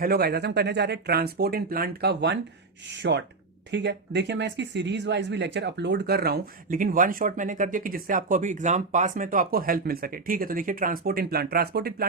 Hello guys, आज हम करने जा रहे हैं ट्रांसपोर्ट इन प्लांट का वन शॉट। ठीक है, देखिए मैं इसकी सीरीज वाइज भी लेक्चर अपलोड कर रहा हूं, लेकिन वन शॉट मैंने कर दिया कि जिससे आपको अभी एग्जाम पास में तो आपको हेल्प मिल सके। ठीक है, तो देखिए ट्रांसपोर्ट इन प्लांट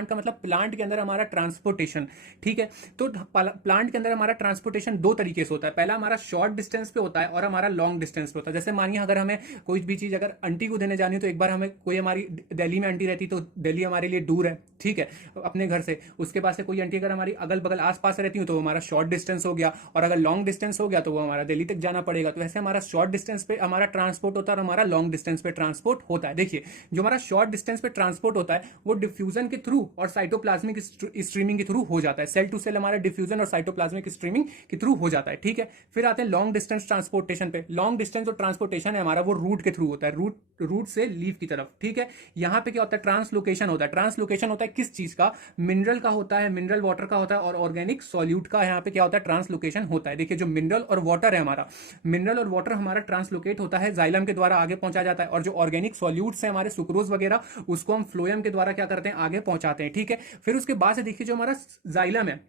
का मतलब प्लांट के अंदर हमारा ट्रांसपोर्टेशन। ठीक है, तो प्लांट के अंदर हमारा ट्रांसपोर्टेशन दो तरीके से होता है। पहला हमारा शॉर्ट डिस्टेंस पे होता है और हमारा लॉन्ग डिस्टेंस पे होता है। जैसे मानिए अगर हमें कोई भी चीज अगर आंटी को देने जानी हो, तो एक बार हमें कोई हमारी दिल्ली में आंटी रहती तो दिल्ली हमारे लिए दूर है, ठीक है, अपने घर से। उसके पास से कोई आंटी अगर हमारी अगल बगल आसपास रहती हो तो वो हमारा शॉर्ट डिस्टेंस हो गया, और अगर लॉन्ग डिस्टेंस हो गया तो वो हमारा दिल्ली तक जाना पड़ेगा। तो ऐसे हमारा शॉर्ट डिस्टेंस पे हमारा ट्रांसपोर्ट होता है और हमारा लॉन्ग डिस्टेंस पे ट्रांसपोर्ट होता है। देखिए, जो हमारा शॉर्ट डिस्टेंस पे ट्रांसपोर्ट होता है वो डिफ्यूजन के थ्रू और साइटोप्लाज्मिक स्ट्रीमिंग के थ्रू हो जाता है। सेल टू सेल हमारा डिफ्यूजन और साइटोप्लाज्मिक स्ट्रीमिंग के थ्रू हो जाता है। ठीक है, फिर आते हैं लॉन्ग डिस्टेंस ट्रांसपोर्टेशन पे। लॉन्ग डिस्टेंस जो ट्रांसपोर्टेशन है हमारा वो रूट के थ्रू होता है, रूट से लीफ की तरफ। ठीक है, यहां पे क्या होता है, ट्रांसलोकेशन होता है। ट्रांसलोकेशन होता है किस चीज का, मिनरल का होता है, मिनरल वाटर का होता है, और ऑर्गेनिक सॉल्यूट का यहाँ पे क्या होता है, ट्रांसलोकेशन होता है। देखिए, जो मिनरल और वाटर है हमारा, मिनरल और वाटर हमारा ट्रांसलोकेट होता है, जाइलम के द्वारा आगे पहुंचा जाता है, और जो ऑर्गेनिक सॉल्यूट्स है हमारे सुक्रोज वगैरह, उसको हम फ्लोएम के द्वारा क्या करते हैं, आगे पहुंचाते हैं। ठीक है, फिर उसके बाद से देखिए जो हमारा जाइलम है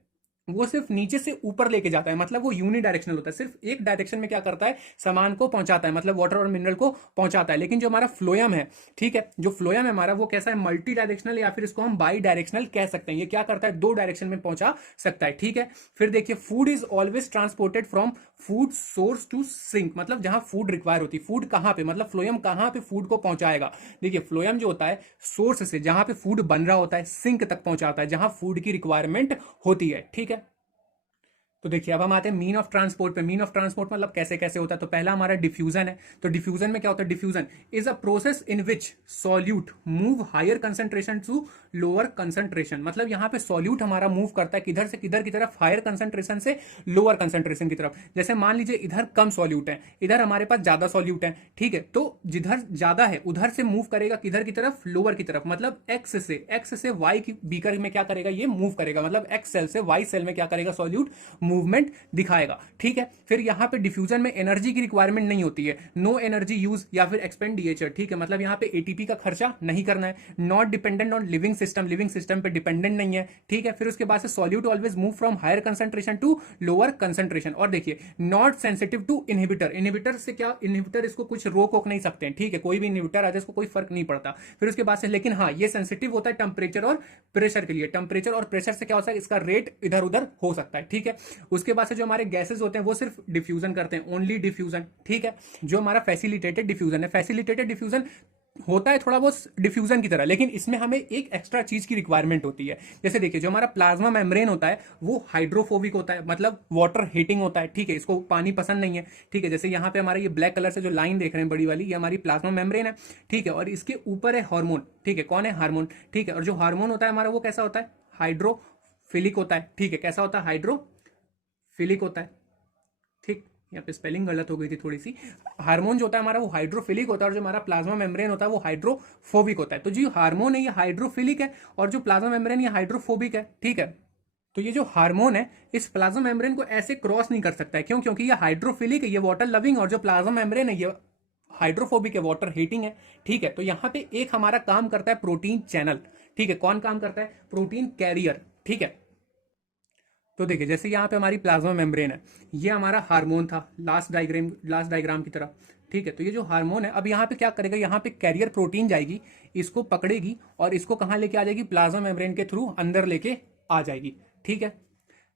वो सिर्फ नीचे से ऊपर लेके जाता है, मतलब वो यूनिडायरेक्शनल होता है, सिर्फ एक डायरेक्शन में क्या करता है, सामान को पहुंचाता है, मतलब वाटर और मिनरल को पहुंचाता है। लेकिन जो हमारा फ्लोयम है, ठीक है, जो फ्लोयम है हमारा वो कैसा है, मल्टी डायरेक्शनल, या फिर इसको हम बाई डायरेक्शनल कह सकते हैं। ये क्या करता है, दो डायरेक्शन में पहुंचा सकता है। ठीक है, फिर देखिए food is always transported from food source to sink, मतलब जहां फूड रिक्वायर होती है। फूड कहां पे, मतलब फ्लोयम कहां पे फूड को पहुंचाएगा। देखिए, फ्लोयम जो होता है सोर्स से जहां पे फूड बन रहा होता है, सिंक तक पहुंचाता है जहां फूड की रिक्वायरमेंट होती है। ठीक है, तो देखिए अब हम आते हैं मीन ऑफ ट्रांसपोर्ट पे। मीन ऑफ ट्रांसपोर्ट मतलब कैसे कैसे होता है। तो पहला हमारा डिफ्यूजन है। तो डिफ्यूजन में क्या होता है, diffusion is a process in which solute move higher concentration to lower concentration. मतलब यहाँ पे सॉल्यूट हमारा मूव करता है किधर से किधर की तरफ, हायर कंसंट्रेशन से लोअर कंसंट्रेशन की तरफ। जैसे मान लीजिए इधर कम सॉल्यूट है, इधर हमारे पास ज्यादा सॉल्यूट है, ठीक है, तो जिधर ज्यादा है उधर से मूव करेगा किधर की तरफ, लोअर की तरफ। मतलब एक्स से वाई की बीकर में क्या करेगा, ये मूव करेगा, मतलब एक्स सेल से वाई सेल में क्या करेगा, सॉल्यूट मूवमेंट दिखाएगा। ठीक है, फिर यहां पे डिफ्यूजन में एनर्जी की रिक्वायरमेंट नहीं होती है, नो एनर्जी यूज या फिर एक्सपेंडिचर। ठीक है, मतलब यहां पे एटीपी का खर्चा नहीं करना है। Not dependent on living system पे डिपेंडेंट नहीं है। ठीक है, फिर उसके बाद से solute always move from higher concentration to lower concentration. और देखिए, not sensitive to inhibitor. Inhibitor से क्या, इनहिबिटर इसको कुछ रोक नहीं सकते हैं। ठीक है, कोई भी इनहिबिटर आ जाए इसको कोई फर्क नहीं पड़ता। फिर उसके बाद से, लेकिन हाँ ये सेंसिटिव होता है टेम्परेचर और प्रेशर के लिए। टेम्परेचर और प्रेशर से क्या होता है, इसका रेट इधर उधर हो सकता है। ठीक है, उसके बाद से जो हमारे गैसेस होते हैं वो सिर्फ डिफ्यूजन करते हैं, ओनली डिफ्यूजन। ठीक है, जो हमारा फैसिलिटेटेड डिफ्यूजन है, फैसिलिटेटेड डिफ्यूजन होता है थोड़ा बहुत डिफ्यूजन की तरह, लेकिन इसमें हमें एक एक्स्ट्रा चीज की रिक्वायरमेंट होती है। जैसे देखिए, जो हमारा प्लाज्मा मेम्ब्रेन होता है वो हाइड्रोफोबिक होता है, मतलब वाटर हीटिंग होता है। ठीक है, इसको पानी पसंद नहीं है। ठीक है, जैसे यहाँ पे हमारा ये ब्लैक कलर से जो लाइन देख रहे हैं बड़ी वाली, ये हमारी प्लाज्मा मेम्ब्रेन है। ठीक है, और इसके ऊपर है हार्मोन। ठीक है, कौन है, हार्मोन। ठीक है, और जो हार्मोन होता है हमारा वो कैसा होता है, हाइड्रोफिलिक होता है। ठीक है, कैसा होता है, हाइड्रोफिलिक होता है। ठीक, यहाँ पे स्पेलिंग गलत हो गई थी थोड़ी सी। हार्मोन जो होता है हमारा वो हाइड्रोफिलिक होता है, और जो हमारा प्लाज्मा मेम्ब्रेन होता है वो हाइड्रोफोबिक होता है। तो जो हार्मोन है ये हाइड्रोफिलिक है, और जो प्लाज्मा मेम्ब्रेन ये हाइड्रोफोबिक है। ठीक है, तो ये जो हार्मोन है इस प्लाज्मा मेम्ब्रेन को ऐसे क्रॉस नहीं कर सकता है। क्यों, क्योंकि ये हाइड्रोफिलिक है, ये वाटर लविंग, और जो प्लाज्मा मेम्ब्रेन है ये हाइड्रोफोबिक है, वाटर हीटिंग है। ठीक है, तो यहाँ पे एक हमारा काम करता है प्रोटीन चैनल। ठीक है, कौन काम करता है, प्रोटीन कैरियर। ठीक है, तो देखिए जैसे यहाँ पे हमारी प्लाज्मा मेम्ब्रेन है, ये हमारा हार्मोन था लास्ट डायग्राम की तरह। ठीक है, तो ये जो हार्मोन है अब यहाँ पे क्या करेगा, यहाँ पे कैरियर प्रोटीन जाएगी, इसको पकड़ेगी और इसको कहाँ लेके आ जाएगी, प्लाज्मा मेम्ब्रेन के थ्रू अंदर लेके आ जाएगी। ठीक है,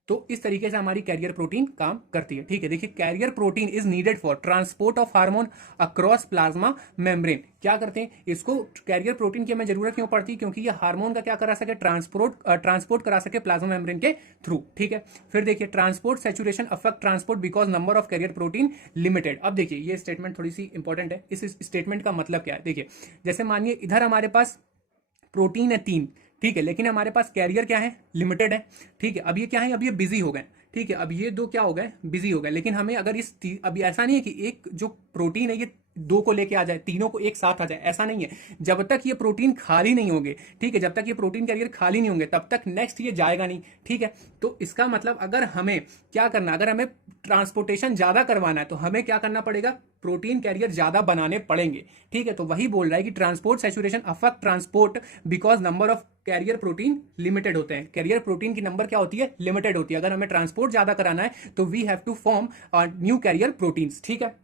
तो इस तरीके से हमारी कैरियर प्रोटीन काम करती है। ठीक है, देखिए carrier protein is needed for transport of hormone across plasma membrane. क्या करते हैं, इसको कैरियर प्रोटीन की हमें जरूरत क्यों पड़ती है, क्योंकि ये हार्मोन का क्या करा सके, ट्रांसपोर्ट करा सके प्लाज्मा मेम्ब्रेन के थ्रू। ठीक है, फिर देखिए transport saturation affect transport because number of carrier protein limited. अब देखिए ये स्टेटमेंट थोड़ी सी इंपॉर्टेंट है। इस स्टेटमेंट का मतलब क्या है, देखिए जैसे मानिए इधर हमारे पास प्रोटीन है 3, ठीक है, लेकिन हमारे पास कैरियर क्या है, लिमिटेड है। ठीक है, अब ये क्या है, अब ये बिजी हो गए। ठीक है, अब ये दो क्या हो गए, बिजी हो गए। लेकिन हमें अगर अभी ऐसा नहीं है कि एक जो प्रोटीन है ये दो को लेके आ जाए, तीनों को एक साथ आ जाए, ऐसा नहीं है। जब तक ये प्रोटीन खाली नहीं होंगे, ठीक है, जब तक ये प्रोटीन कैरियर खाली नहीं होंगे तब तक नेक्स्ट ये जाएगा नहीं। ठीक है, तो इसका मतलब अगर हमें क्या करना, अगर हमें ट्रांसपोर्टेशन ज्यादा करवाना है तो हमें क्या करना पड़ेगा, प्रोटीन कैरियर ज्यादा बनाने पड़ेंगे। ठीक है, तो वही बोल रहा है कि transport saturation affect transport because number of carrier protein limited होते हैं। कैरियर प्रोटीन की नंबर क्या होती है? लिमिटेड होती है। अगर हमें ट्रांसपोर्ट ज्यादा कराना है तो we have to form new carrier proteins, ठीक है।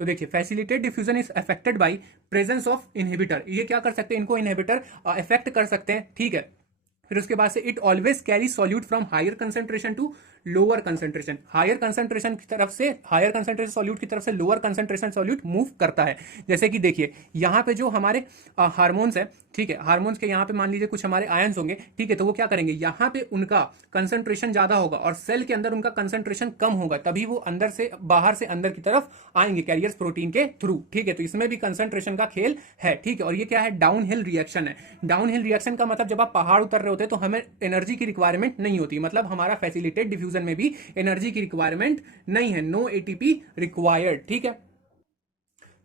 तो देखिए facilitate diffusion is affected by presence of inhibitor, ये क्या कर सकते हैं, इनको इनहिबिटर अफेक्ट कर सकते हैं, ठीक है। फिर उसके बाद से it always carry solute from higher concentration to lower concentration, higher concentration की तरफ से, हायर कंसेंट्रेशन सॉल्यूट की तरफ से लोअर कंसेंट्रेशन सॉल्यूट मूव करता है। जैसे कि देखिए यहाँ पे जो हमारे हार्मोन्स है, ठीक है, हार्मोन्स के यहाँ पे मान लीजिए कुछ हमारे आयंस होंगे, ठीक है, तो वो क्या करेंगे, यहाँ पे उनका कंसेंट्रेशन ज्यादा होगा और सेल के अंदर उनका कंसेंट्रेशन कम होगा, तभी वो अंदर से बाहर से अंदर की तरफ आएंगे कैरियर्स प्रोटीन के थ्रू, ठीक है। तो इसमें भी कंसेंट्रेशन का खेल है, ठीक है। और ये क्या है, डाउन हिल रिएक्शन है। डाउन हिल रिएक्शन का मतलब जब आप पहाड़ उतर रहे होते हैं तो हमें एनर्जी की रिक्वायरमेंट नहीं होती, मतलब हमारा फैसिलिटेट डिफ्यूजन में भी एनर्जी की रिक्वायरमेंट नहीं है, नो एटीपी रिक्वायर्ड, ठीक है।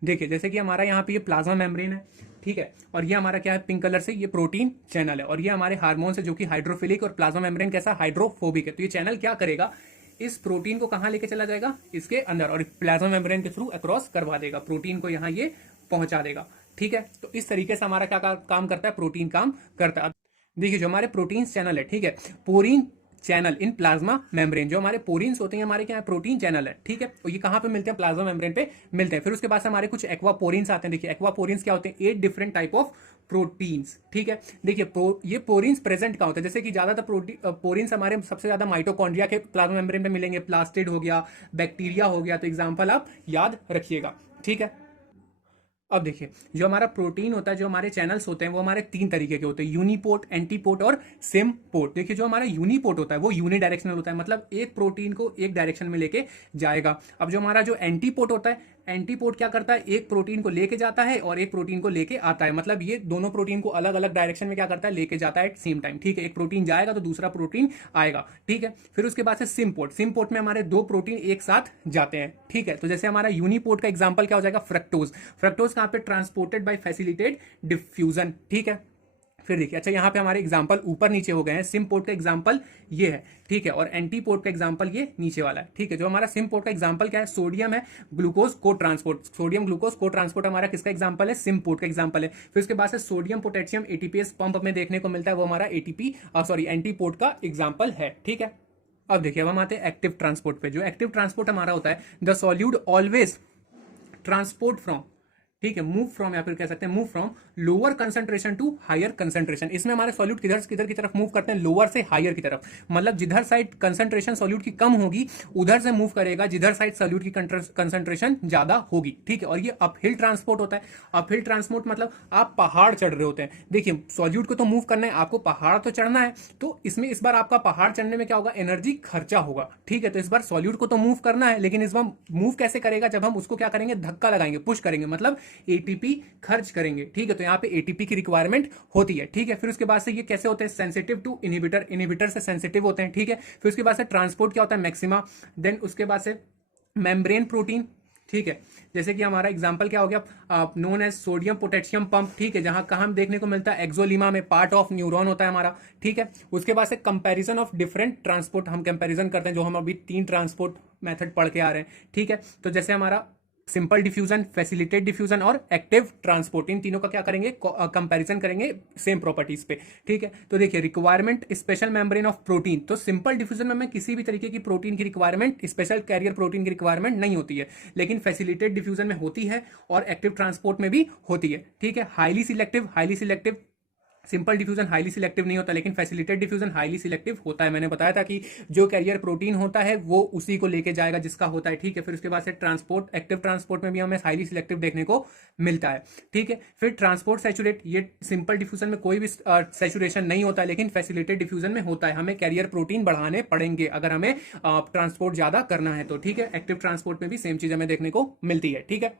देखिए जैसे कि हमारा यहाँ पे ये प्लाज्मा मेम्ब्रेन है, ठीक है, और ये हमारा क्या है, पिंक कलर से ये प्रोटीन चैनल है, और ये हमारे हार्मोन है जो कि हाइड्रोफिलिक, और प्लाज्मा मेम्ब्रेन कैसा, हाइड्रोफोबिक है। तो ये चैनल क्या करेगा, इस प्रोटीन को कहां लेके चला जाएगा, इसके अंदर, और प्लाज्मा मेम्ब्रेन के थ्रू अक्रॉस करवा देगा, प्रोटीन को यहाँ ये पहुंचा देगा, ठीक है। तो इस तरीके से हमारा क्या काम करता है, प्रोटीन काम करता है। देखिए जो हमारे प्रोटीन चैनल है, ठीक है, पोरीन चैनल इन प्लाज्मा मेम्ब्रेन, जो हमारे पोरिन्स होते हैं हमारे क्या है, प्रोटीन चैनल है, ठीक है। और ये कहां पे मिलते हैं, प्लाज्मा मेम्ब्रेन पे मिलते हैं। फिर उसके बाद हमारे कुछ एक्वापोरिन्स आते हैं। देखिए एक्वापोरिन्स क्या होते हैं, 8 डिफरेंट टाइप ऑफ प्रोटीन्स, ठीक है। देखिए ये पोरिन्स प्रेजेंट कहां होते हैं, जैसे कि ज्यादातर पोरिन्स हमारे सबसे ज्यादा माइटोकॉन्ड्रिया के प्लाज्मा मेम्ब्रेन पे मिलेंगे, प्लास्टिड हो गया, बैक्टीरिया हो गया, तो एग्जाम्पल आप याद रखिएगा, ठीक है। अब देखिए जो हमारा प्रोटीन होता है, जो हमारे चैनल्स होते हैं वो हमारे 3 तरीके के होते हैं, यूनिपोर्ट, एंटीपोर्ट और सिमपोर्ट। देखिए जो हमारा यूनिपोर्ट होता है वो यूनिडायरेक्शनल होता है, मतलब एक प्रोटीन को एक डायरेक्शन में लेके जाएगा। अब जो हमारा जो एंटीपोर्ट होता है, एंटीपोर्ट क्या करता है, एक प्रोटीन को लेके जाता है और एक प्रोटीन को लेके आता है, मतलब ये दोनों प्रोटीन को अलग अलग डायरेक्शन में क्या करता है, लेके जाता है एट सेम टाइम, ठीक है। एक प्रोटीन जाएगा तो दूसरा प्रोटीन आएगा, ठीक है। फिर उसके बाद से सिमपोर्ट, सिमपोर्ट में हमारे 2 प्रोटीन एक साथ जाते हैं, ठीक है। तो जैसे हमारा यूनिपोर्ट का एग्जाम्पल क्या हो जाएगा, फ्रक्टोज, फ्रक्टोज कहां पे, ट्रांसपोर्टेड बाय फैसिलिटेट डिफ्यूजन, ठीक है। फिर देखिए अच्छा यहाँ पे हमारे एग्जाम्पल ऊपर नीचे हो गए हैं, सिमपोर्ट का एग्जाम्पल ये है, ठीक है, और एंटीपोर्ट का एग्जाम्पल ये नीचे वाला है, ठीक है। जो हमारा सिमपोर्ट का एग्जाम्पल क्या है, सोडियम है ग्लूकोज को ट्रांसपोर्ट, सोडियम ग्लूकोज को ट्रांसपोर्ट हमारा किसका एग्जाम्पल है, सिमपोर्ट का एग्जाम्पल है। फिर उसके बाद से सोडियम पोटेशियम एटीपीएस पंप में देखने को मिलता है, वो हमारा एटीपी सॉरी एंटीपोर्ट का एग्जाम्पल है, ठीक है। अब देखिए अब हम आते हैं एक्टिव ट्रांसपोर्ट पे। जो एक्टिव ट्रांसपोर्ट हमारा होता है, the solute always transport from, ठीक है, मूव फ्रॉम, या फिर कह सकते हैं move from lower concentration to higher concentration. इसमें हमारे सॉल्यूट किधर किधर की तरफ मूव करते हैं, लोअर से हायर की तरफ, मतलब जिधर साइड कंसंट्रेशन सॉल्यूट की कम होगी उधर से मूव करेगा, जिधर साइड सॉल्यूट की कंसंट्रेशन ज्यादा होगी, ठीक है। और ये अपहिल ट्रांसपोर्ट होता है। अपहिल ट्रांसपोर्ट मतलब आप पहाड़ चढ़ रहे होते हैं, देखिए सॉल्यूट को तो मूव करना है, आपको पहाड़ तो चढ़ना है, तो इसमें इस बार आपका पहाड़ चढ़ने में क्या होगा, एनर्जी खर्चा होगा, ठीक है। तो इस बार सॉल्यूट को तो मूव करना है, लेकिन इस बार मूव कैसे करेगा, जब हम उसको क्या करेंगे, धक्का लगाएंगे, पुश करेंगे, मतलब एटीपी खर्च करेंगे, ठीक है। तो यहाँ पे एटीपी की रिक्वायरमेंट होती है, ठीक है। फिर उसके बाद से ये कैसे होते हैं, सेंसिटिव टू इनहिबिटर, इनहिबिटर से सेंसिटिव होते हैं, ठीक है। फिर उसके बाद से ट्रांसपोर्ट क्या होता है, मैक्सिमा, देन उसके बाद से मेम्ब्रेन प्रोटीन, ठीक है। जैसे कि हमारा एग्जांपल क्या हो गया, known as sodium potassium pump, ठीक है, जहां कहां देखने को मिलता है, एक्सोलीमा में, पार्ट ऑफ न्यूरॉन होता है हमारा, ठीक है। उसके बाद से कंपैरिजन ऑफ डिफरेंट ट्रांसपोर्ट, हम कंपैरिजन करते हैं, जो हम अभी 3 ट्रांसपोर्ट मेथड पढ़ के आ रहे हैं, ठीक है। तो जैसे हमारा सिंपल डिफ्यूजन, फैसिलिटेट डिफ्यूजन और एक्टिव ट्रांसपोर्ट, इन तीनों का क्या करेंगे, कंपैरिजन करेंगे सेम प्रॉपर्टीज पे, ठीक है। तो देखिए requirement special membrane of protein, तो सिंपल डिफ्यूजन में हमें किसी भी तरीके की प्रोटीन की रिक्वायरमेंट, स्पेशल कैरियर प्रोटीन की रिक्वायरमेंट नहीं होती है, लेकिन फैसिलिटेट डिफ्यूजन में होती है और एक्टिव ट्रांसपोर्ट में भी होती है, ठीक है। Highly selective, highly selective, simple diffusion highly selective नहीं होता, लेकिन फैसिलिटेट डिफ्यूजन हाईली सिलेक्टिव होता है। मैंने बताया था कि जो कैरियर प्रोटीन होता है वो उसी को लेके जाएगा जिसका होता है, ठीक है। फिर उसके बाद से ट्रांसपोर्ट, एक्टिव ट्रांसपोर्ट में भी हमें हाईली सिलेक्टिव देखने को मिलता है, ठीक है। फिर ट्रांसपोर्ट सैचुरेट, ये सिंपल डिफ्यूजन में कोई भी सैचुरेशन नहीं होता है, लेकिन फैसिलिटेट डिफ्यूजन में होता है। हमें कैरियर प्रोटीन बढ़ाने पड़ेंगे अगर हमें ट्रांसपोर्ट ज्यादा करना है तो, ठीक है। एक्टिव ट्रांसपोर्ट में भी सेम चीज हमें देखने को मिलती है, ठीक है।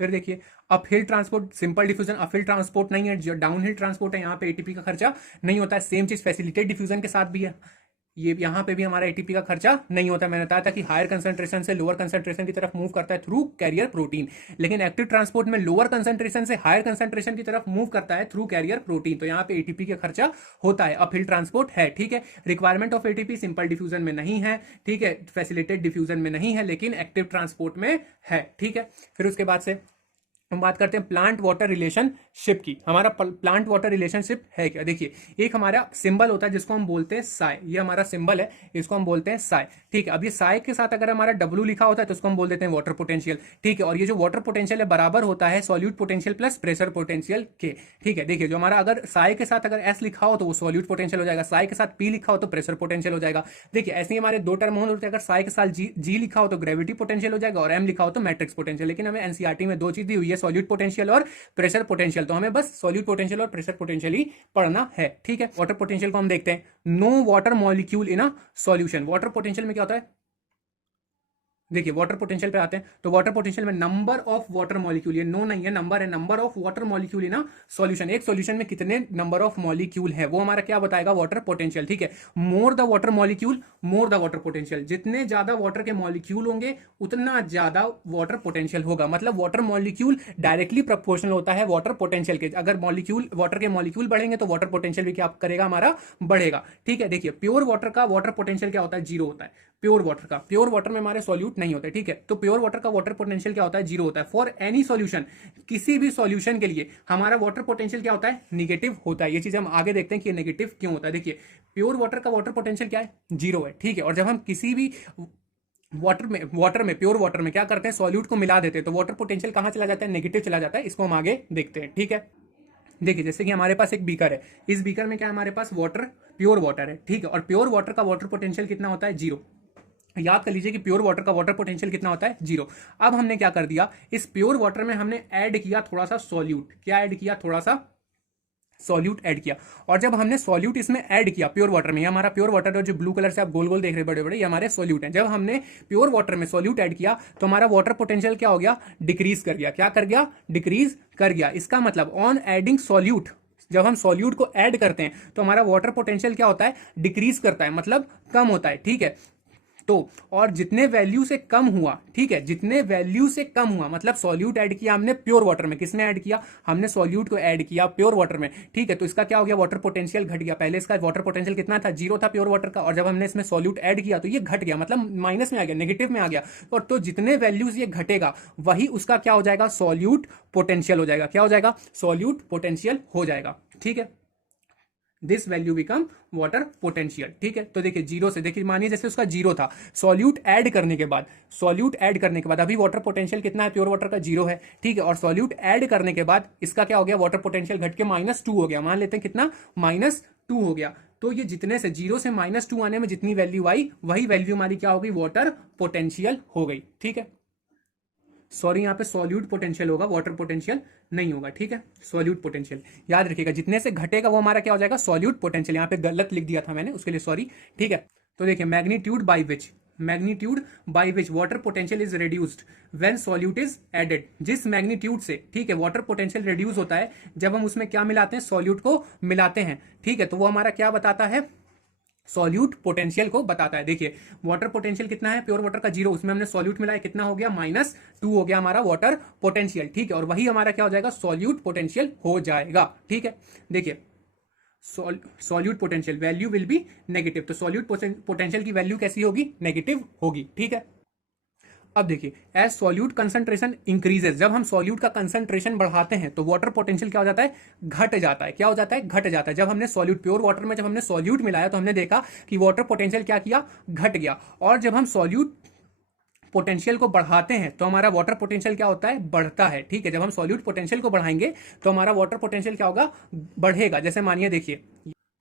फिर देखिए uphill transport, simple diffusion uphill transport नहीं है, जो डाउनहिल ट्रांसपोर्ट है यहाँ पे एटीपी का खर्चा नहीं होता है। सेम चीज फैसिलिटेट डिफ्यूजन के साथ भी है, ये यहाँ पे भी हमारा एटीपी का खर्चा नहीं होता। मैंने बताया था कि हायर कंसंट्रेशन से लोअर कंसंट्रेशन की तरफ मूव करता है थ्रू कैरियर प्रोटीन, लेकिन एक्टिव ट्रांसपोर्ट में लोअर कंसंट्रेशन से हायर कंसंट्रेशन की तरफ मूव करता है थ्रू कैरियर प्रोटीन, तो यहाँ पे एटीपी का खर्चा होता है। अपहिल ट्रांसपोर्ट है, ठीक है। Requirement of ATP simple diffusion में नहीं है, ठीक है, फैसिलिटेट डिफ्यूजन में नहीं है, लेकिन एक्टिव ट्रांसपोर्ट में है, ठीक है। फिर उसके बाद से हम बात करते हैं प्लांट वाटर रिलेशनशिप की। हमारा प्लांट वाटर रिलेशनशिप है क्या? देखिए, एक हमारा सिंबल होता है जिसको हम बोलते हैं साई, ये हमारा सिंबल है, इसको हम बोलते हैं साई। ठीक है, अब ये साई के साथ अगर हमारा डब्ल्यू लिखा होता है तो उसको हम बोल देते हैं वाटर पोटेंशियल। ठीक है, और ये जो वाटर पोटेंशियल है बराबर होता है solute potential plus pressure potential के। ठीक है, देखिए जो हमारा अगर साई के साथ अगर एस लिखा हो तो वो सॉल्यूट पोटेंशियल हो जाएगा, साई के साथ पी लिखा हो तो प्रेशर पोटेंशियल हो जाएगा। देखिए ऐसे ही हमारे दो टर्म होते हैं, अगर साई के साथ जी लिखा हो तो ग्रेविटी पोटेंशियल हो जाएगा और एम लिखा हो तो मैट्रिक्स पोटेंशियल। लेकिन हमें एनसीईआरटी में दो चीज दी हुई है, सॉल्यूट पोटेंशियल और प्रेशर पोटेंशियल, तो हमें बस सॉल्यूट पोटेंशियल और प्रेशर पोटेंशियल ही पढ़ना है। ठीक है, वाटर पोटेंशियल को हम देखते हैं। No water molecule in a solution. Water potential में क्या होता है? देखिए वाटर पोटेंशियल पे आते हैं, तो वाटर पोटेंशियल में नंबर ऑफ वाटर मॉलिक्यूल, ये नो नहीं है, नंबर है, number of water molecule in a solution. एक सॉल्यूशन में कितने नंबर ऑफ मॉलिक्यूल है वो हमारा क्या बताएगा? Water potential. ठीक है, more the water molecule more the water potential. जितने ज्यादा वाटर के मॉलिक्यूल होंगे उतना ज्यादा वाटर पोटेंशियल होगा। मतलब वाटर मॉलिक्यूल डायरेक्टली प्रोपोर्शनल होता है वाटर पोटेंशियल के। अगर मॉलिक्यूल वाटर के मॉलिक्यूल बढ़ेंगे तो वाटर पोटेंशियल भी क्या करेगा? हमारा बढ़ेगा। ठीक है, देखिए प्योर वाटर का वाटर पोटेंशियल क्या होता है? जीरो होता है। प्योर वाटर का, प्योर वाटर में हमारे सॉल्यूट नहीं होते। ठीक है, तो प्योर वाटर का वाटर पोटेंशियल क्या होता है? जीरो होता है। फॉर एनी सॉल्यूशन, किसी भी सॉल्यूशन के लिए हमारा वाटर पोटेंशियल क्या होता है? निगेटिव होता है। ये चीज हम आगे देखते हैं कि नेगेटिव क्यों होता है। देखिए प्योर वाटर का वाटर पोटेंशियल क्या है? जीरो है। ठीक है, और जब हम किसी भी प्योर वाटर में क्या करते हैं? सॉल्यूट को मिला देते हैं, तो वाटर पोटेंशियल कहां चला जाता है? नेगेटिव चला जाता है। इसको हम आगे देखते हैं। ठीक है, देखिए जैसे कि हमारे पास एक बीकर है, इस बीकर में क्या हमारे पास वाटर, प्योर वाटर है। ठीक है, और प्योर वाटर का वाटर पोटेंशियल कितना होता है? जीरो। याद कर लीजिए कि प्योर वाटर का वाटर पोटेंशियल कितना होता है? जीरो। अब हमने क्या कर दिया, इस प्योर वाटर में हमने ऐड किया थोड़ा सा सॉल्यूट। क्या ऐड किया? थोड़ा सा सॉल्यूट ऐड किया। और जब हमने सॉल्यूट इसमें ऐड किया प्योर वाटर में, हमारा प्योर वाटर जो ब्लू कलर से आप गोल गोल देख रहे बड़े बड़े, ये हमारे सॉल्यूट हैं। जब हमने प्योर वाटर में सॉल्यूट ऐड किया तो हमारा वाटर पोटेंशियल क्या हो गया? डिक्रीज कर गया। क्या कर गया? डिक्रीज कर गया। इसका मतलब ऑन एडिंग सॉल्यूट, जब हम सॉल्यूट को ऐड करते हैं तो हमारा वाटर पोटेंशियल क्या होता है? डिक्रीज करता है, मतलब कम होता है। ठीक है, तो और जितने वैल्यू से कम हुआ, ठीक है, जितने वैल्यू से कम हुआ, मतलब सॉल्यूट ऐड किया हमने प्योर वाटर में। किसमें ऐड किया? हमने सॉल्यूट को ऐड किया प्योर वाटर में। ठीक है, तो इसका क्या हो गया? वाटर पोटेंशियल घट गया। पहले इसका वाटर पोटेंशियल कितना था? जीरो था प्योर वाटर का, और जब हमने इसमें सॉल्यूट ऐड किया तो ये घट गया, मतलब माइनस में आ गया, नेगेटिव में आ गया। और तो जितने वैल्यूज ये घटेगा वही उसका क्या हो जाएगा? सॉल्यूट पोटेंशियल हो जाएगा। क्या हो जाएगा? सॉल्यूट पोटेंशियल हो जाएगा। ठीक है, this value become water potential. ठीक है, तो देखिए जीरो से, देखिए मानिए जैसे उसका जीरो था, सॉल्यूट ऐड करने के बाद, सॉल्यूट ऐड करने के बाद अभी वाटर पोटेंशियल कितना है? प्योर वाटर का जीरो है। ठीक है, और सॉल्यूट ऐड करने के बाद इसका क्या हो गया? वाटर पोटेंशियल घट के -2 हो गया। मान लेते हैं कितना? -2 हो गया। तो ये जितने से जीरो से -2 आने में जितनी वैल्यू आई वही वैल्यू हमारी क्या हो गई? वाटर पोटेंशियल हो गई। ठीक है, सॉरी यहाँ पे सॉल्यूट पोटेंशियल होगा, वाटर पोटेंशियल नहीं होगा। ठीक है, सॉल्यूट पोटेंशियल याद रखिएगा, जितने से घटेगा वो हमारा क्या हो जाएगा? Solute potential. यहाँ पे गलत लिख दिया था मैंने, उसके लिए सॉरी। ठीक है, तो देखिए magnitude by which water potential is reduced when solute is added. जिस मैग्नीट्यूड से, ठीक है, वाटर पोटेंशियल रिड्यूस होता है जब हम उसमें क्या मिलाते हैं? सॉल्यूट को मिलाते हैं। ठीक है, तो वो हमारा क्या बताता है? सॉल्यूट पोटेंशियल को बताता है। देखिए वाटर पोटेंशियल कितना है? प्योर वाटर का जीरो, उसमें हमने सॉल्यूट मिलाया, कितना हो गया? -2 हो गया हमारा वाटर पोटेंशियल। ठीक है, और वही हमारा क्या हो जाएगा? सॉल्यूट पोटेंशियल हो जाएगा। ठीक है, देखिए solute potential value will be negative, तो सॉल्यूट पोटेंशियल की वैल्यू कैसी होगी? नेगेटिव होगी। ठीक है, अब देखिए एज सॉल्यूट कंसंट्रेशन इंक्रीजेस, जब हम सॉल्यूट का कंसंट्रेशन बढ़ाते हैं तो वाटर पोटेंशियल क्या हो जाता है? घट जाता है। क्या हो जाता है? घट जाता है। जब हमने सॉल्यूट, प्योर वाटर में जब हमने सॉल्यूट मिलाया तो हमने देखा कि वाटर पोटेंशियल क्या किया? घट गया। और जब हम सॉल्यूट पोटेंशियल को बढ़ाते हैं तो हमारा वाटर पोटेंशियल क्या होता है? बढ़ता है। ठीक है, जब हम सॉल्यूट पोटेंशियल को बढ़ाएंगे तो हमारा वाटर पोटेंशियल क्या होगा? बढ़ेगा। जैसे मानिए देखिए,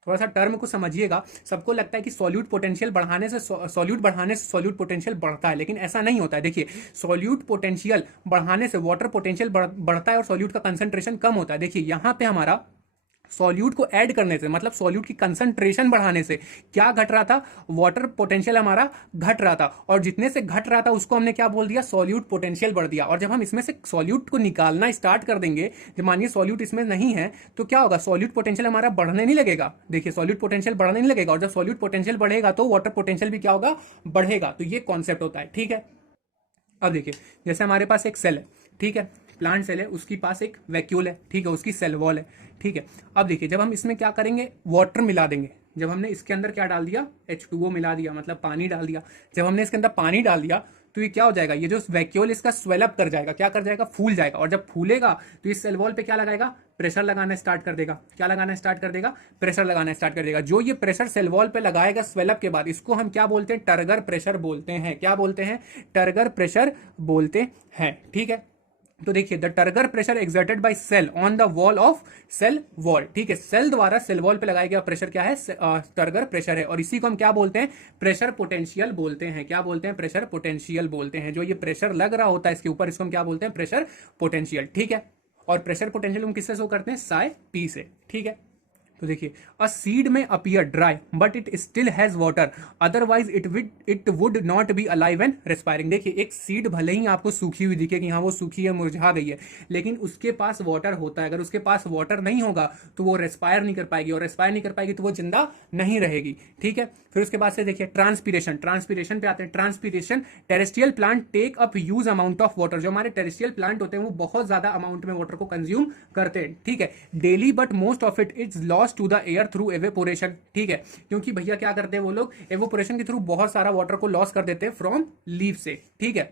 थोड़ा सा टर्म को समझिएगा, सबको लगता है कि सॉल्यूट पोटेंशियल बढ़ाने से सॉल्यूट पोटेंशियल बढ़ता है, लेकिन ऐसा नहीं होता है। देखिए सॉल्यूट पोटेंशियल बढ़ाने से वाटर पोटेंशियल बढ़ता है और सॉल्यूट का कंसंट्रेशन कम होता है। देखिए यहां पे हमारा सॉल्यूट को ऐड करने से, मतलब सॉल्यूट की कंसंट्रेशन बढ़ाने से क्या घट रहा था? वाटर पोटेंशियल हमारा घट रहा था, और जितने से घट रहा था उसको हमने क्या बोल दिया? सॉल्यूट पोटेंशियल बढ़ दिया। और जब हम इसमें से सॉल्यूट को निकालना स्टार्ट कर देंगे, जब मानिए सॉल्यूट इसमें नहीं है तो क्या होगा? सॉल्यूट पोटेंशियल हमारा बढ़ने नहीं लगेगा। देखिए सॉल्यूट पोटेंशियल बढ़ने नहीं लगेगा, और जब सॉल्यूट पोटेंशियल बढ़ेगा तो वाटर पोटेंशियल भी क्या होगा? बढ़ेगा। तो ये कॉन्सेप्ट होता है। ठीक है, अब देखिए जैसे हमारे पास एक सेल है, ठीक है, प्लांट सेल है, उसके पास एक वैक्यूल है, ठीक है, उसकी सेल वॉल है। ठीक है, अब देखिए जब हम इसमें क्या करेंगे? वाटर मिला देंगे। जब हमने इसके अंदर क्या डाल दिया? H2O मिला दिया, मतलब पानी डाल दिया। जब हमने इसके अंदर पानी डाल दिया तो ये क्या हो जाएगा, ये जो वैक्यूल इसका स्वेलअप कर जाएगा, क्या कर जाएगा, फूल जाएगा। और जब फूलेगा तो इस सेल वॉल पे क्या लगाएगा, प्रेशर लगाना स्टार्ट कर देगा। क्या लगाना स्टार्ट कर देगा, प्रेशर लगाना स्टार्ट कर देगा। जो ये प्रेशर सेल वॉल पे लगाएगा स्वेलअप के बाद, इसको हम क्या बोलते हैं, टर्गर प्रेशर बोलते हैं। क्या बोलते हैं, टर्गर प्रेशर बोलते हैं। ठीक है, तो देखिए the turgor pressure exerted by cell on the wall of cell wall. ठीक है, सेल द्वारा सेल वॉल पे लगाया गया प्रेशर क्या है, टर्गर प्रेशर है। और इसी को हम क्या बोलते हैं, प्रेशर पोटेंशियल बोलते हैं। क्या बोलते हैं, प्रेशर पोटेंशियल बोलते हैं। जो ये प्रेशर लग रहा होता है इसके ऊपर, इसको हम क्या बोलते हैं, प्रेशर पोटेंशियल। ठीक है, और प्रेशर पोटेंशियल हम किससे शो करते हैं, साई पी से। ठीक है, तो देखिए अ सीड में appear dry but it still has water, otherwise it would not be alive and respiring. देखिए एक सीड भले ही आपको सूखी हुई दिखे कि हाँ वो सूखी है, मुरझा गई है, लेकिन उसके पास वाटर होता है। अगर उसके पास वाटर नहीं होगा तो वो रेस्पायर नहीं कर पाएगी, और रेस्पायर नहीं कर पाएगी तो वो जिंदा नहीं रहेगी। ठीक है, फिर उसके बाद से देखिए ट्रांसपीरेशन। ट्रांसपीरेशन पे आते हैं। Transpiration, terrestrial plant take up huge amount of water. जो हमारे टेरेस्ट्रियल प्लांट होते हैं वो बहुत ज्यादा अमाउंट में वाटर को कंज्यूम करते हैं। ठीक है, daily, but most of it is lost to the air through evaporation. ठीक है, क्योंकि भैया क्या करते हैं वो लोग, एवेपोरेशन के थ्रू बहुत सारा वाटर को लॉस कर देते हैं फ्रॉम लीव से। ठीक है,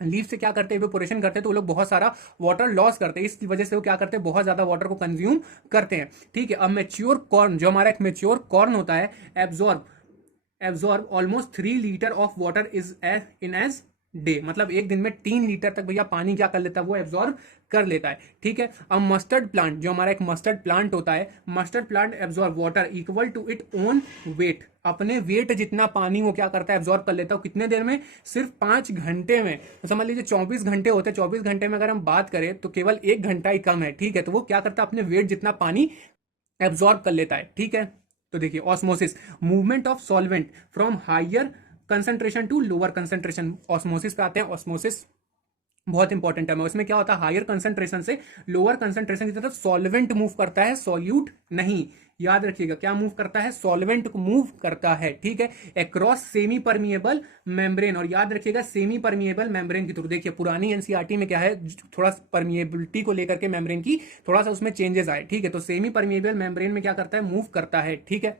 लीव से क्या करते हैं, एवेपोरेशन करते हैं, तो वो लोग बहुत सारा वाटर लॉस करते हैं। इस वजह से वो क्या करते हैं, बहुत ज्यादा वाटर को कंज्यूम करते हैं। ठीक है, अब मेच्योर कॉर्न, जो हमारा एक मेच्योर कॉर्न होता है, absorb almost 3 litre of water is in as day. मतलब एक दिन में 3 लीटर तक भैया पानी क्या कर लेता है, वो एब्जॉर्ब कर लेता है। ठीक है, अब मस्टर्ड प्लांट, जो हमारा एक मस्टर्ड प्लांट होता है, mustard plant absorb water equal to it own weight. अपने वेट जितना पानी वो क्या करता है, एब्जॉर्ब कर लेता है। कितने देर में, सिर्फ 5 घंटे में। तो समझ लीजिए 24 घंटे होते हैं, 24 घंटे में अगर हम बात करें तो केवल 1 घंटा ही कम है। ठीक है, तो वो क्या करता है, अपने वेट जितना पानी एब्जॉर्ब कर लेता है। ठीक है, तो देखिए osmosis, movement of solvent from higher concentration to lower concentration. Osmosis पे आते हैं। ऑस्मोसिस बहुत इंपॉर्टेंट है। उसमें क्या होता है, हायर कंसंट्रेशन से लोअर कंसंट्रेशन की तरफ सॉल्वेंट मूव करता है, सॉल्यूट नहीं। याद रखिएगा, क्या मूव करता है, सॉल्वेंट को मूव करता है। ठीक है, अक्रॉस सेमी परमिएबल मेम्ब्रेन। और याद रखिएगा सेमी परमिएबल मेम्ब्रेन के थ्रू। देखिए पुरानी एनसीईआरटी में क्या है, थोड़ा परमिएबिलिटी को लेकर के मेम्ब्रेन की थोड़ा सा उसमें चेंजेस आए। ठीक है, तो सेमी परमिएबल मेम्ब्रेन में क्या करता है, मूव करता है। ठीक है,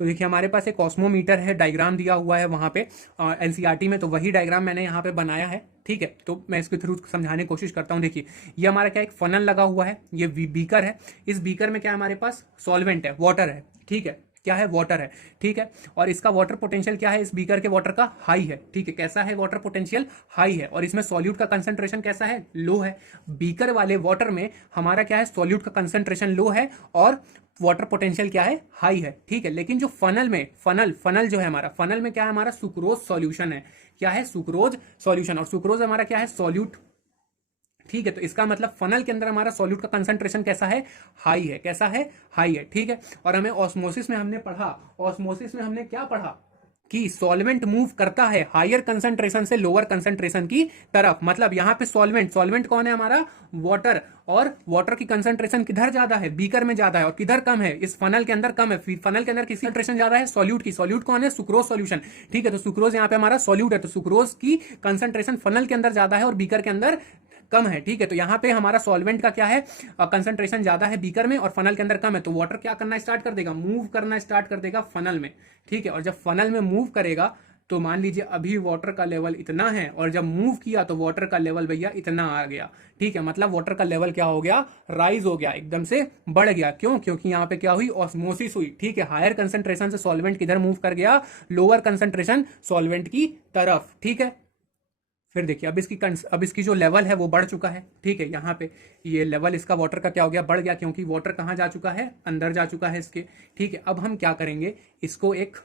तो देखिए हमारे पास एक ऑस्मोमीटर है, डायग्राम दिया हुआ है वहां पे एनसीईआरटी में, तो वही डायग्राम मैंने यहाँ पे बनाया है। ठीक है, तो मैं इसके थ्रू समझाने की कोशिश करता हूँ। देखिए ये हमारा क्या, एक फनल लगा हुआ है, ये बीकर है। इस बीकर में क्या है, हमारे पास सॉल्वेंट है, वाटर है। ठीक है, क्या है, वाटर है। ठीक है, और इसका वाटर पोटेंशियल क्या है, इस बीकर के वाटर का हाई है। ठीक है, कैसा है, वाटर पोटेंशियल हाई है। और इसमें सॉल्यूट का कंसंट्रेशन कैसा है, लो है। बीकर वाले वाटर में हमारा क्या है, सॉल्यूट का कंसंट्रेशन लो है और वाटर पोटेंशियल क्या है, हाई है। ठीक है, लेकिन जो फनल में, फनल जो है हमारा, फनल में क्या है, हमारा सुक्रोज सॉल्यूशन है। क्या है, सुक्रोज सॉल्यूशन। और सुक्रोज हमारा क्या है, सॉल्यूट। ठीक है, तो इसका मतलब फनल के अंदर हमारा सॉल्यूट का कंसंट्रेशन कैसा है, हाई है। कैसा है, हाई है। ठीक है, और हमें ऑस्मोसिस में हमने पढ़ा, ऑस्मोसिस में हमने क्या पढ़ा कि सॉल्वेंट मूव करता है हायर कंसंट्रेशन से लोअर कंसंट्रेशन की तरफ। मतलब यहां पे सॉल्वेंट कौन है, हमारा वाटर। और वाटर की कंसंट्रेशन किधर ज्यादा है, बीकर में ज्यादा है, और किधर कम है, इस फनल के अंदर कम है। फनल के अंदर किसी कंसंट्रेशन ज्यादा है, सॉल्यूट की। सॉल्यूट कौन है, सुक्रोज सॉल्यूशन। ठीक है, तो सुक्रोज यहाँ पे हमारा सॉल्यूट है, तो सुक्रोज की कंसंट्रेशन फनल के अंदर ज्यादा है और बीकर के अंदर कम है। ठीक है, तो यहाँ पे हमारा सॉल्वेंट का क्या है, कंसंट्रेशन ज्यादा है बीकर में और फनल के अंदर कम है, तो वाटर क्या करना स्टार्ट कर देगा, मूव करना स्टार्ट कर देगा फनल में। ठीक है, और जब फनल में मूव करेगा तो मान लीजिए अभी वाटर का लेवल इतना है, और जब मूव किया तो वाटर का लेवल भैया इतना आ गया। ठीक है, मतलब वाटर का लेवल क्या हो गया, राइज हो गया, एकदम से बढ़ गया। क्यों, क्योंकि यहाँ पे क्या हुई, ऑस्मोसिस हुई। ठीक है, हायर कंसंट्रेशन से सॉल्वेंट किधर मूव कर गया, लोअर कंसंट्रेशन सॉल्वेंट की तरफ। ठीक है, फिर देखिए अब इसकी जो लेवल है वो बढ़ चुका है। ठीक है, यहाँ पे ये लेवल इसका वाटर का क्या हो गया, बढ़ गया, क्योंकि वाटर कहाँ जा चुका है, अंदर जा चुका है इसके। ठीक है, अब हम क्या करेंगे, इसको एक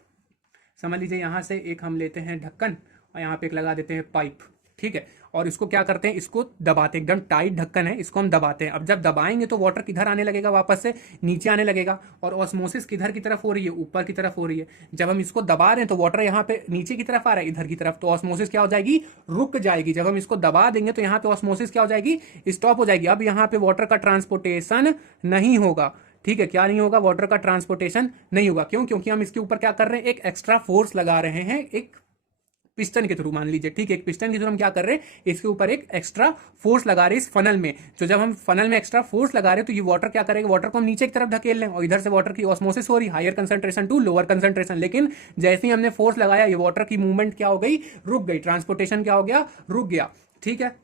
समझ लीजिए यहाँ से एक हम लेते हैं ढक्कन और यहाँ पे एक लगा देते हैं पाइप। ठीक है, और इसको क्या करते हैं, इसको दबाते, एकदम टाइट ढक्कन है, इसको हम दबाते हैं। अब जब दबाएंगे तो वाटर किधर आने लगेगा, वापस से नीचे आने लगेगा। और ऑस्मोसिस किधर की तरफ हो रही है, ऊपर की तरफ हो रही है। जब हम इसको दबा रहे हैं तो वाटर यहाँ पे नीचे की तरफ आ रहा है, इधर की तरफ, तो ऑस्मोसिस क्या हो जाएगी, रुक जाएगी। जब हम इसको दबा देंगे तो यहाँ पे ऑस्मोसिस क्या हो जाएगी, स्टॉप हो जाएगी। अब यहाँ पे वाटर का ट्रांसपोर्टेशन नहीं होगा। ठीक है, क्या नहीं होगा, वाटर का ट्रांसपोर्टेशन नहीं होगा। क्यों, क्योंकि हम इसके ऊपर क्या कर रहे हैं, एक एक्स्ट्रा फोर्स लगा रहे हैं, एक पिस्टन के थ्रू, मान लीजिए, ठीक है, एक पिस्टन के थ्रू हम क्या कर रहे हैं, इसके ऊपर एक एक्स्ट्रा फोर्स लगा रहे हैं इस फनल में। तो जब हम फनल में एक्स्ट्रा फोर्स लगा रहे हैं तो ये वाटर क्या करेगा, वाटर को हम नीचे की तरफ धकेल लें और इधर से वाटर की ऑस्मोसिस हो रही, higher concentration to lower concentration. लेकिन जैसे ही हमने फोर्स लगाया ये वाटर की मूवमेंट क्या हो गई, रुक गई, ट्रांसपोर्टेशन क्या हो गया, रुक गया, ठीक है।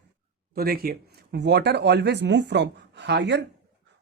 तो देखिए water always move from higher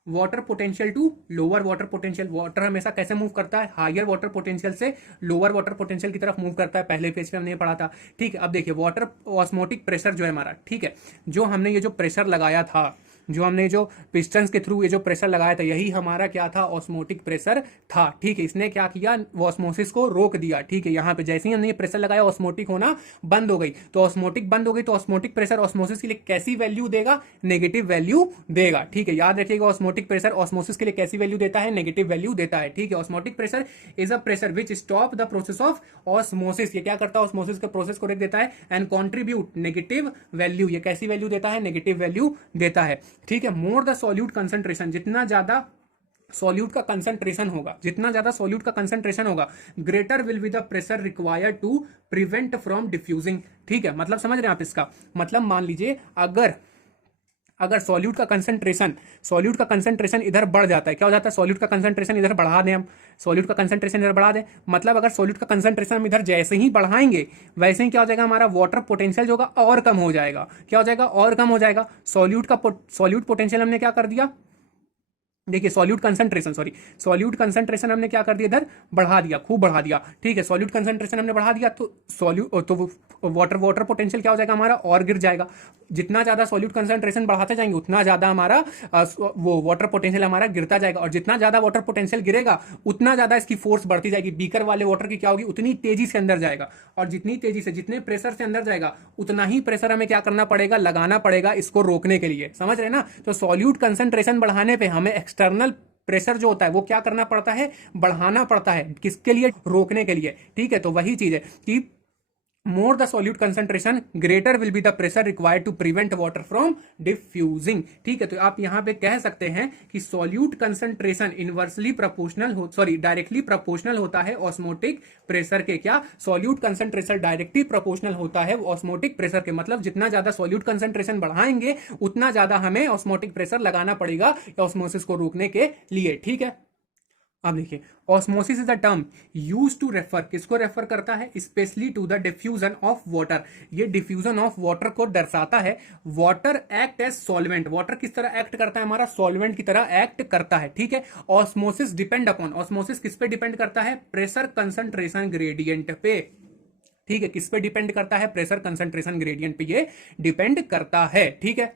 water potential to lower water potential. Water हमेशा कैसे मूव करता है, हायर वाटर पोटेंशियल से लोअर वाटर पोटेंशियल की तरफ मूव करता है। पहले पेज पे हमने ये पढ़ा था, ठीक है। अब देखिए वाटर ऑस्मोटिक प्रेशर जो है हमारा, ठीक है, जो हमने ये जो प्रेशर लगाया था, जो हमने जो पिस्टन्स के थ्रू ये जो प्रेशर लगाया था, यही हमारा क्या था, ऑस्मोटिक प्रेशर था, ठीक है। इसने क्या किया, ऑस्मोसिस को रोक दिया, ठीक है। यहाँ पे जैसे ही हमने ये प्रेशर लगाया ऑस्मोटिक होना बंद हो गई, तो ऑस्मोटिक बंद हो गई तो ऑस्मोटिक प्रेशर ऑस्मोसिस के लिए कैसी वैल्यू देगा, नेगेटिव वैल्यू देगा, ठीक है। याद रखिएगा ऑस्मोटिक प्रेशर ऑस्मोसिस के लिए कैसी वैल्यू देता है, नेगेटिव वैल्यू देता है, ठीक है। Osmotic pressure is a pressure which stop the process of osmosis. ये क्या करता है, ऑस्मोसिस के प्रोसेस को रोक देता है एंड कॉन्ट्रीब्यूट नेगेटिव वैल्यू। ये कैसी वैल्यू देता है, नेगेटिव वैल्यू देता है, ठीक है। मोर द सॉल्यूट कंसंट्रेशन, जितना ज्यादा सॉल्यूट का कंसंट्रेशन होगा, जितना ज्यादा सॉल्यूट का कंसंट्रेशन होगा, greater will be the pressure required to prevent from diffusing, ठीक है। मतलब समझ रहे हैं आप इसका मतलब, मान लीजिए अगर सॉल्यूट का कंसंट्रेशन इधर बढ़ जाता है, क्या हो जाता है, सॉल्यूट का कंसंट्रेशन इधर बढ़ा दें हम, सॉल्यूट का कंसंट्रेशन इधर बढ़ा दें, मतलब अगर सॉल्यूट का कंसंट्रेशन हम इधर जैसे ही बढ़ाएंगे वैसे ही क्या हो जाएगा, हमारा वाटर पोटेंशियल जो होगा और कम हो जाएगा। क्या हो जाएगा, और कम हो जाएगा। सॉल्यूट पोटेंशियल हमने क्या कर दिया, देखिए सॉल्यूट कंसंट्रेशन हमने क्या कर दिया, इधर बढ़ा दिया, खूब बढ़ा दिया, ठीक है। सॉल्यूट कंसंट्रेशन हमने बढ़ा दिया तो वाटर पोटेंशियल क्या हो जाएगा, हमारा और गिर जाएगा। जितना ज्यादा सॉल्यूट कंसंट्रेशन बढ़ाते जाएंगे उतना ज्यादा हमारा वो वाटर पोटेंशियल हमारा गिरता जाएगा, और जितना ज्यादा वाटर पोटेंशियल गिरेगा उतना ज्यादा इसकी फोर्स बढ़ती जाएगी। बीकर वाले वाटर की क्या होगी, उतनी तेजी से अंदर जाएगा, और जितनी तेजी से, जितने प्रेशर से अंदर जाएगा उतना ही प्रेशर हमें क्या करना पड़ेगा, लगाना पड़ेगा इसको रोकने के लिए, समझ रहे ना। तो सॉल्यूट कंसंट्रेशन बढ़ाने पे हमें एक्सटर्नल प्रेशर जो होता है वो क्या करना पड़ता है, बढ़ाना पड़ता है, किसके लिए, रोकने के लिए, ठीक है। तो वही चीज है कि more the solute concentration greater will be the pressure required to prevent water from diffusing, ठीक है। तो आप यहां पे कह सकते हैं कि solute concentration inversely proportional directly proportional होता है ऑस्मोटिक प्रेशर के। क्या, solute concentration डायरेक्टली प्रोपोर्शनल होता है ऑस्मोटिक प्रेशर के, मतलब जितना ज्यादा solute concentration बढ़ाएंगे उतना ज्यादा हमें ऑस्मोटिक प्रेशर लगाना पड़ेगा ऑस्मोसिस को रोकने के लिए, ठीक है। अब देखिए osmosis is a term use to refer, किसको रेफर करता है, specially to the diffusion of water. ये डिफ्यूजन ऑफ वाटर को दर्शाता है। Water act as solvent, water किस तरह एक्ट करता है, हमारा सॉल्वेंट की तरह एक्ट करता है, ठीक है। ऑस्मोसिस डिपेंड अपॉन, ऑस्मोसिस किस पे डिपेंड करता है, प्रेशर कंसंट्रेशन ग्रेडियंट पे, ठीक है। किस पे डिपेंड करता है, प्रेशर कंसंट्रेशन ग्रेडियंट पे ये डिपेंड करता है, ठीक है।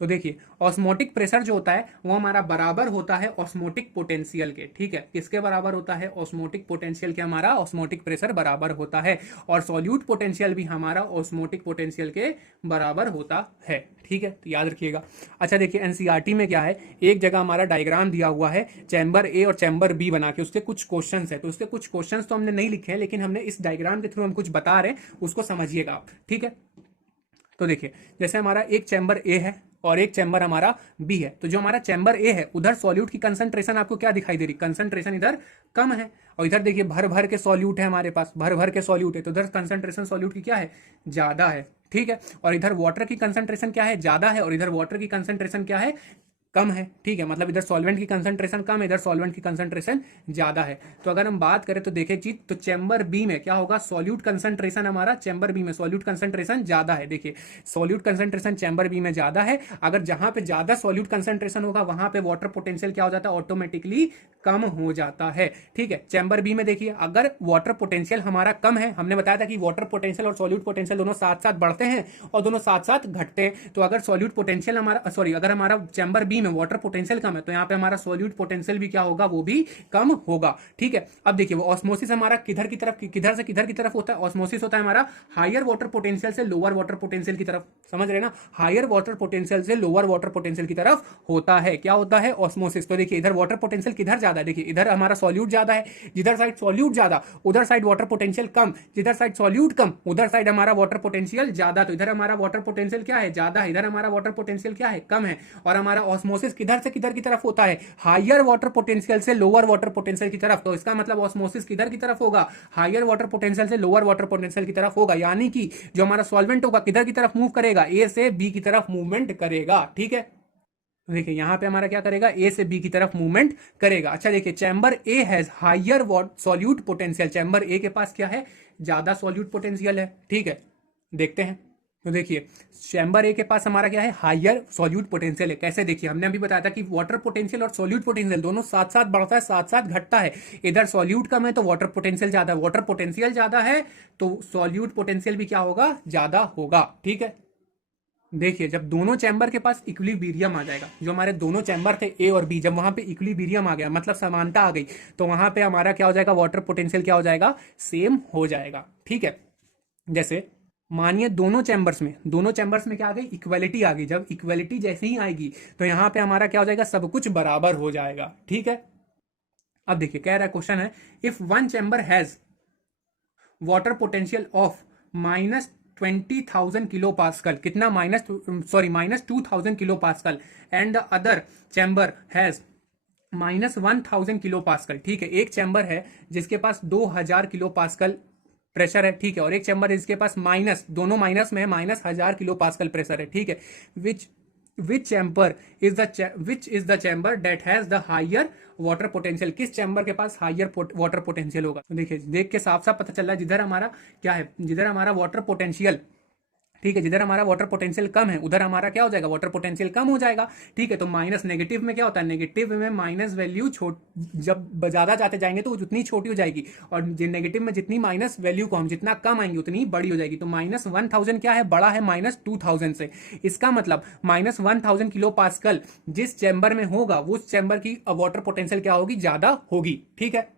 तो देखिए ऑस्मोटिक प्रेशर जो होता है वो हमारा बराबर होता है ऑस्मोटिक पोटेंशियल के, ठीक है। किसके बराबर होता है, ऑस्मोटिक पोटेंशियल के हमारा ऑस्मोटिक प्रेशर बराबर होता है, और सॉल्यूट पोटेंशियल भी हमारा ऑस्मोटिक पोटेंशियल के बराबर होता है, ठीक है। तो याद रखिएगा। अच्छा देखिए एनसीईआरटी में क्या है, एक जगह हमारा डायग्राम दिया हुआ है चैम्बर ए और चैम्बर बी बना के, उसके कुछ क्वेश्चंस है, तो उसके कुछ क्वेश्चंस तो हमने नहीं लिखे हैं लेकिन हमने इस डायग्राम के थ्रू हम कुछ बता रहे हैं, उसको समझिएगा आप, ठीक है। तो देखिए जैसे हमारा एक चैम्बर ए है और एक चैम्बर हमारा बी है, तो जो हमारा चैम्बर ए है उधर सॉल्यूट की कंसंट्रेशन आपको क्या दिखाई दे रही, कंसंट्रेशन इधर कम है, और इधर देखिए भर भर के सॉल्यूट है हमारे पास, भर भर के सॉल्यूट है, तो इधर कंसंट्रेशन सॉल्यूट की क्या है, ज्यादा है, ठीक है। और इधर वाटर की कंसंट्रेशन क्या है, ज्यादा है, और इधर वाटर की कंसंट्रेशन क्या है, कम है, ठीक है। मतलब इधर सॉल्वेंट की कंसंट्रेशन कम है, इधर सॉल्वेंट की कंसंट्रेशन ज्यादा है। तो अगर हम बात करें तो देखें चीज, तो चैम्बर बी में क्या होगा, सॉल्यूट कंसंट्रेशन हमारा चैम्बर बी में सॉल्यूट कंसंट्रेशन ज्यादा है। देखिए सॉल्यूट कंसंट्रेशन चैम्बर बी में ज्यादा है, अगर जहां पे ज्यादा सॉल्यूट कंसंट्रेशन होगा वहां पे वाटर पोटेंशियल क्या हो जाता है, ऑटोमेटिकली कम हो जाता है, ठीक है। चैम्बर बी में देखिए अगर वाटर पोटेंशियल हमारा कम है, हमने बताया था कि वाटर पोटेंशियल और सॉल्यूट पोटेंशियल दोनों साथ साथ बढ़ते हैं और दोनों साथ साथ घटते हैं। तो अगर सॉल्यूट पोटेंशियल हमारा अगर हमारा चैम्बर बी में वाटर पोटेंशियल कम है तो यहाँ पे हमारा सॉल्यूट पोटेंशियल भी क्या होगा, वो भी कम होगा, ठीक है। अब देखिए वो ऑस्मोसिस हमारा किधर की तरफ, किधर से किधर की तरफ होता है, ऑस्मोसिस होता है हमारा हायर वाटर पोटेंशियल से लोअर वाटर पोटेंशियल की तरफ, समझ रहे ना, हायर वाटर पोटेंशियल से लोअर वाटर पोटेंशियल की तरफ होता है, क्या होता है, ऑस्मोसिस। तो देखिए इधर वाटर पोटेंशियल किधर ज्यादा ज्यादा, देखिए इधर हमारा सॉल्यूट ज्यादा है, जिधर साइड सॉल्यूट ज्यादा उधर साइड वाटर पोटेंशियल कम, जिधर साइड सॉल्यूट कम उधर साइड हमारा वाटर पोटेंशियल ज्यादा। तो इधर हमारा वाटर पोटेंशियल क्या है, ज्यादा है, इधर हमारा वाटर पोटेंशियल क्या है, कम है। और हमारा ऑस्मोसिस किधर से किधर की तरफ होता है, हायर वाटर पोटेंशियल से लोअर वाटर पोटेंशियल की तरफ। तो इसका मतलब ऑस्मोसिस किधर की तरफ होगा, हायर वाटर पोटेंशियल से लोअर वाटर पोटेंशियल की तरफ होगा। यानी कि जो हमारा सॉल्वेंट होगा किधर की तरफ मूव करेगा, ए से बी की तरफ मूवमेंट करेगा। ठीक है, देखिए यहां पे हमारा क्या करेगा, ए से बी की तरफ मूवमेंट करेगा। अच्छा देखिए, chamber A has higher solute potential, chamber A के पास क्या है, ज्यादा सॉल्यूट पोटेंशियल है। ठीक है, देखते हैं। तो देखिए चैम्बर ए के पास हमारा क्या है, हायर सॉल्यूट पोटेंशियल है। कैसे, देखिए हमने अभी बताया था कि वाटर पोटेंशियल और सॉल्यूट पोटेंशियल दोनों साथ साथ बढ़ता है, साथ साथ घटता है। इधर सॉल्यूट कम है तो वाटर पोटेंशियल ज्यादा है, वाटर पोटेंशियल ज्यादा है तो सॉल्यूट पोटेंशियल भी क्या होगा, ज्यादा होगा। ठीक है, देखिए जब दोनों चैम्बर के पास इक्विलिब्रियम आ जाएगा, जो हमारे दोनों चैम्बर थे ए और बी, जब वहां पे इक्विलिब्रियम आ गया मतलब समानता आ गई, तो वहां पे हमारा क्या हो जाएगा, वाटर पोटेंशियल क्या हो जाएगा, सेम हो जाएगा। ठीक है, जैसे मानिए दोनों चैम्बर्स में क्या आ गई, इक्वालिटी आ गई। जब इक्वालिटी जैसे ही आएगी तो यहां पे हमारा क्या हो जाएगा, सब कुछ बराबर हो जाएगा। ठीक है, अब देखिए कह रहा है क्वेश्चन है, if one chamber has water potential of -20,000 kilo pascal, कितना -2000 kilo pascal, and the other chamber has -1000 kilo pascal. ठीक है, एक चैम्बर है जिसके पास 2000 किलो पास्कल प्रेशर है। ठीक है, और एक चैम्बर है जिसके पास दोनों माइनस में है, -1000 किलो पास्कल प्रेशर है। ठीक है, which is the chamber that has the higher water potential, किस चैम्बर के पास हायर वाटर पोटेंशियल होगा। तो देखिए देख के साफ साफ पता चल रहा है, जिधर हमारा क्या है, जिधर हमारा वाटर पोटेंशियल, ठीक है, जिधर हमारा वाटर पोटेंशियल कम है उधर हमारा क्या हो जाएगा, वाटर पोटेंशियल कम हो जाएगा। ठीक है, तो माइनस, नेगेटिव में क्या होता है, नेगेटिव में माइनस वैल्यू जब ज्यादा जाते जाएंगे तो उतनी छोटी हो जाएगी, और नेगेटिव में जितनी माइनस वैल्यू को हम जितना कम आएंगे उतनी बड़ी हो जाएगी। तो -1000 क्या है, बड़ा है -2000 से। इसका मतलब -1000 किलो पास्कल जिस चैम्बर में होगा उस चैम्बर की वाटर पोटेंशियल क्या होगी, ज्यादा होगी। ठीक है,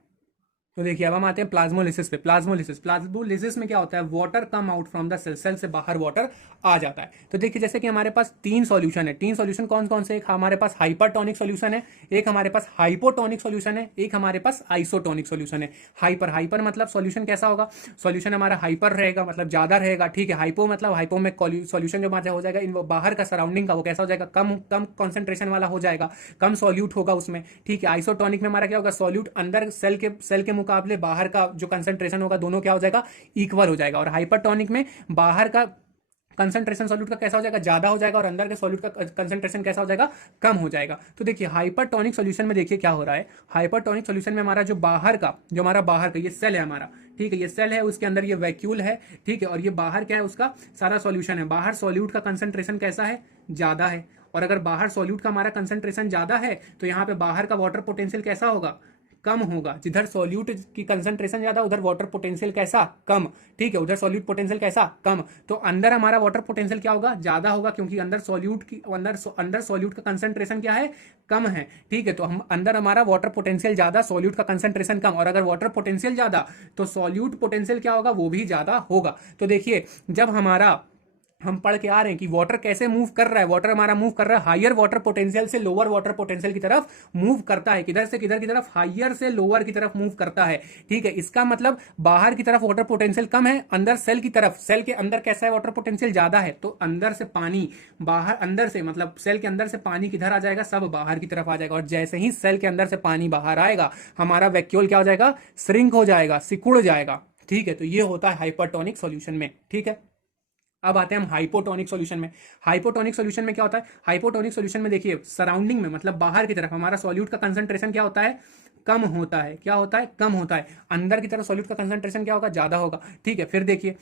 तो देखिए अब हम आते हैं प्लाज्मोलिसिस पे। प्लाज्मोलिसिस में क्या होता है, water come out from the cell से बाहर वाटर आ जाता है। तो देखिए जैसे कि हमारे पास 3 सॉल्यूशन है, 3 सॉल्यूशन कौन कौन से, एक हमारे पास हाइपरटोनिक सॉल्यूशन है, एक हमारे पास हाइपोटोनिक सॉल्यूशन है, एक हमारे पास आइसोटोनिक सॉल्यूशन है। हाइपर मतलब सॉल्यूशन कैसा होगा, सॉल्यूशन हमारा हाइपर रहेगा मतलब ज्यादा रहेगा। ठीक है, हाइपो मतलब हाइपो में सॉल्यूशन जो हो जाएगा इन बाहर का सराउंडिंग का वो कैसा हो जाएगा, कम कॉन्सेंट्रेशन वाला हो जाएगा, कम सॉल्यूट होगा उसमें। ठीक है, आइसोटोनिक में हमारा क्या होगा, सॉल्यूट अंदर सेल के मुकाबले बाहर का जो कंसंट्रेशन होगा दोनों क्या हो जाएगा, इक्वल हो जाएगा। और हाइपरटोनिक में बाहर का कंसंट्रेशन सॉल्यूट का कैसा हो जाएगा, ज्यादा हो जाएगा, और अंदर के सॉल्यूट का कंसंट्रेशन कैसा हो जाएगा, कम हो जाएगा। तो देखिए हाइपरटोनिक सॉल्यूशन में देखिए क्या हो रहा है, हाइपरटोनिक सॉल्यूशन में हमारा जो बाहर का ये सेल है हमारा, ठीक है, ये सेल है, उसके अंदर ये वैक्यूल है। ठीक है, और ये बाहर क्या है, उसका सारा सॉल्यूशन है। बाहर सॉल्यूट का कंसंट्रेशन कैसा है, ज्यादा है, और अगर बाहर सॉल्यूट का हमारा कंसंट्रेशन ज्यादा है तो यहाँ पे बाहर का वाटर पोटेंशियल कैसा होगा, कम होगा। जिधर सॉल्यूट की कंसंट्रेशन ज्यादा उधर वाटर पोटेंशियल कैसा, कम। ठीक है, उधर सॉल्यूट पोटेंशियल कैसा, कम। तो अंदर हमारा वाटर पोटेंशियल क्या होगा, ज्यादा होगा, क्योंकि अंदर सॉल्यूट का कंसंट्रेशन क्या है, कम है। ठीक है, तो हम अंदर हमारा वाटर पोटेंशियल ज्यादा, सॉल्यूट का कंसंट्रेशन कम, और अगर वाटर पोटेंशियल ज्यादा तो सॉल्यूट पोटेंशियल क्या होगा, वो भी ज्यादा होगा। तो देखिए जब हम पढ़ के आ रहे हैं कि वाटर कैसे मूव कर रहा है, वाटर हमारा मूव कर रहा है हायर वाटर पोटेंशियल से लोअर वाटर पोटेंशियल की तरफ मूव करता है। किधर से किधर की तरफ, हायर से लोअर की तरफ मूव करता है। ठीक है, इसका मतलब बाहर की तरफ वाटर पोटेंशियल कम है, अंदर सेल की तरफ, सेल के अंदर कैसा है, वाटर पोटेंशियल ज्यादा है। तो अंदर से पानी बाहर, अंदर से मतलब सेल के अंदर से पानी किधर आ जाएगा, सब बाहर की तरफ आ जाएगा। और जैसे ही सेल के अंदर से पानी बाहर आएगा हमारा वैक्यूल क्या हो जाएगा, श्रिंक हो जाएगा, सिकुड़ जाएगा। ठीक है, तो ये होता है हाइपरटोनिक सॉल्यूशन में। ठीक है, अब आते हैं हम हाइपोटोनिक सॉल्यूशन में। हाइपोटोनिक सॉल्यूशन में क्या होता है, हाइपोटोनिक सॉल्यूशन में देखिए सराउंडिंग में मतलब बाहर की तरफ हमारा सॉल्यूट का कंसंट्रेशन क्या होता है, कम होता है। क्या होता है, कम होता है। अंदर की तरफ सॉल्यूट का कंसंट्रेशन क्या होगा, ज्यादा होगा। ठीक है, फिर देखिए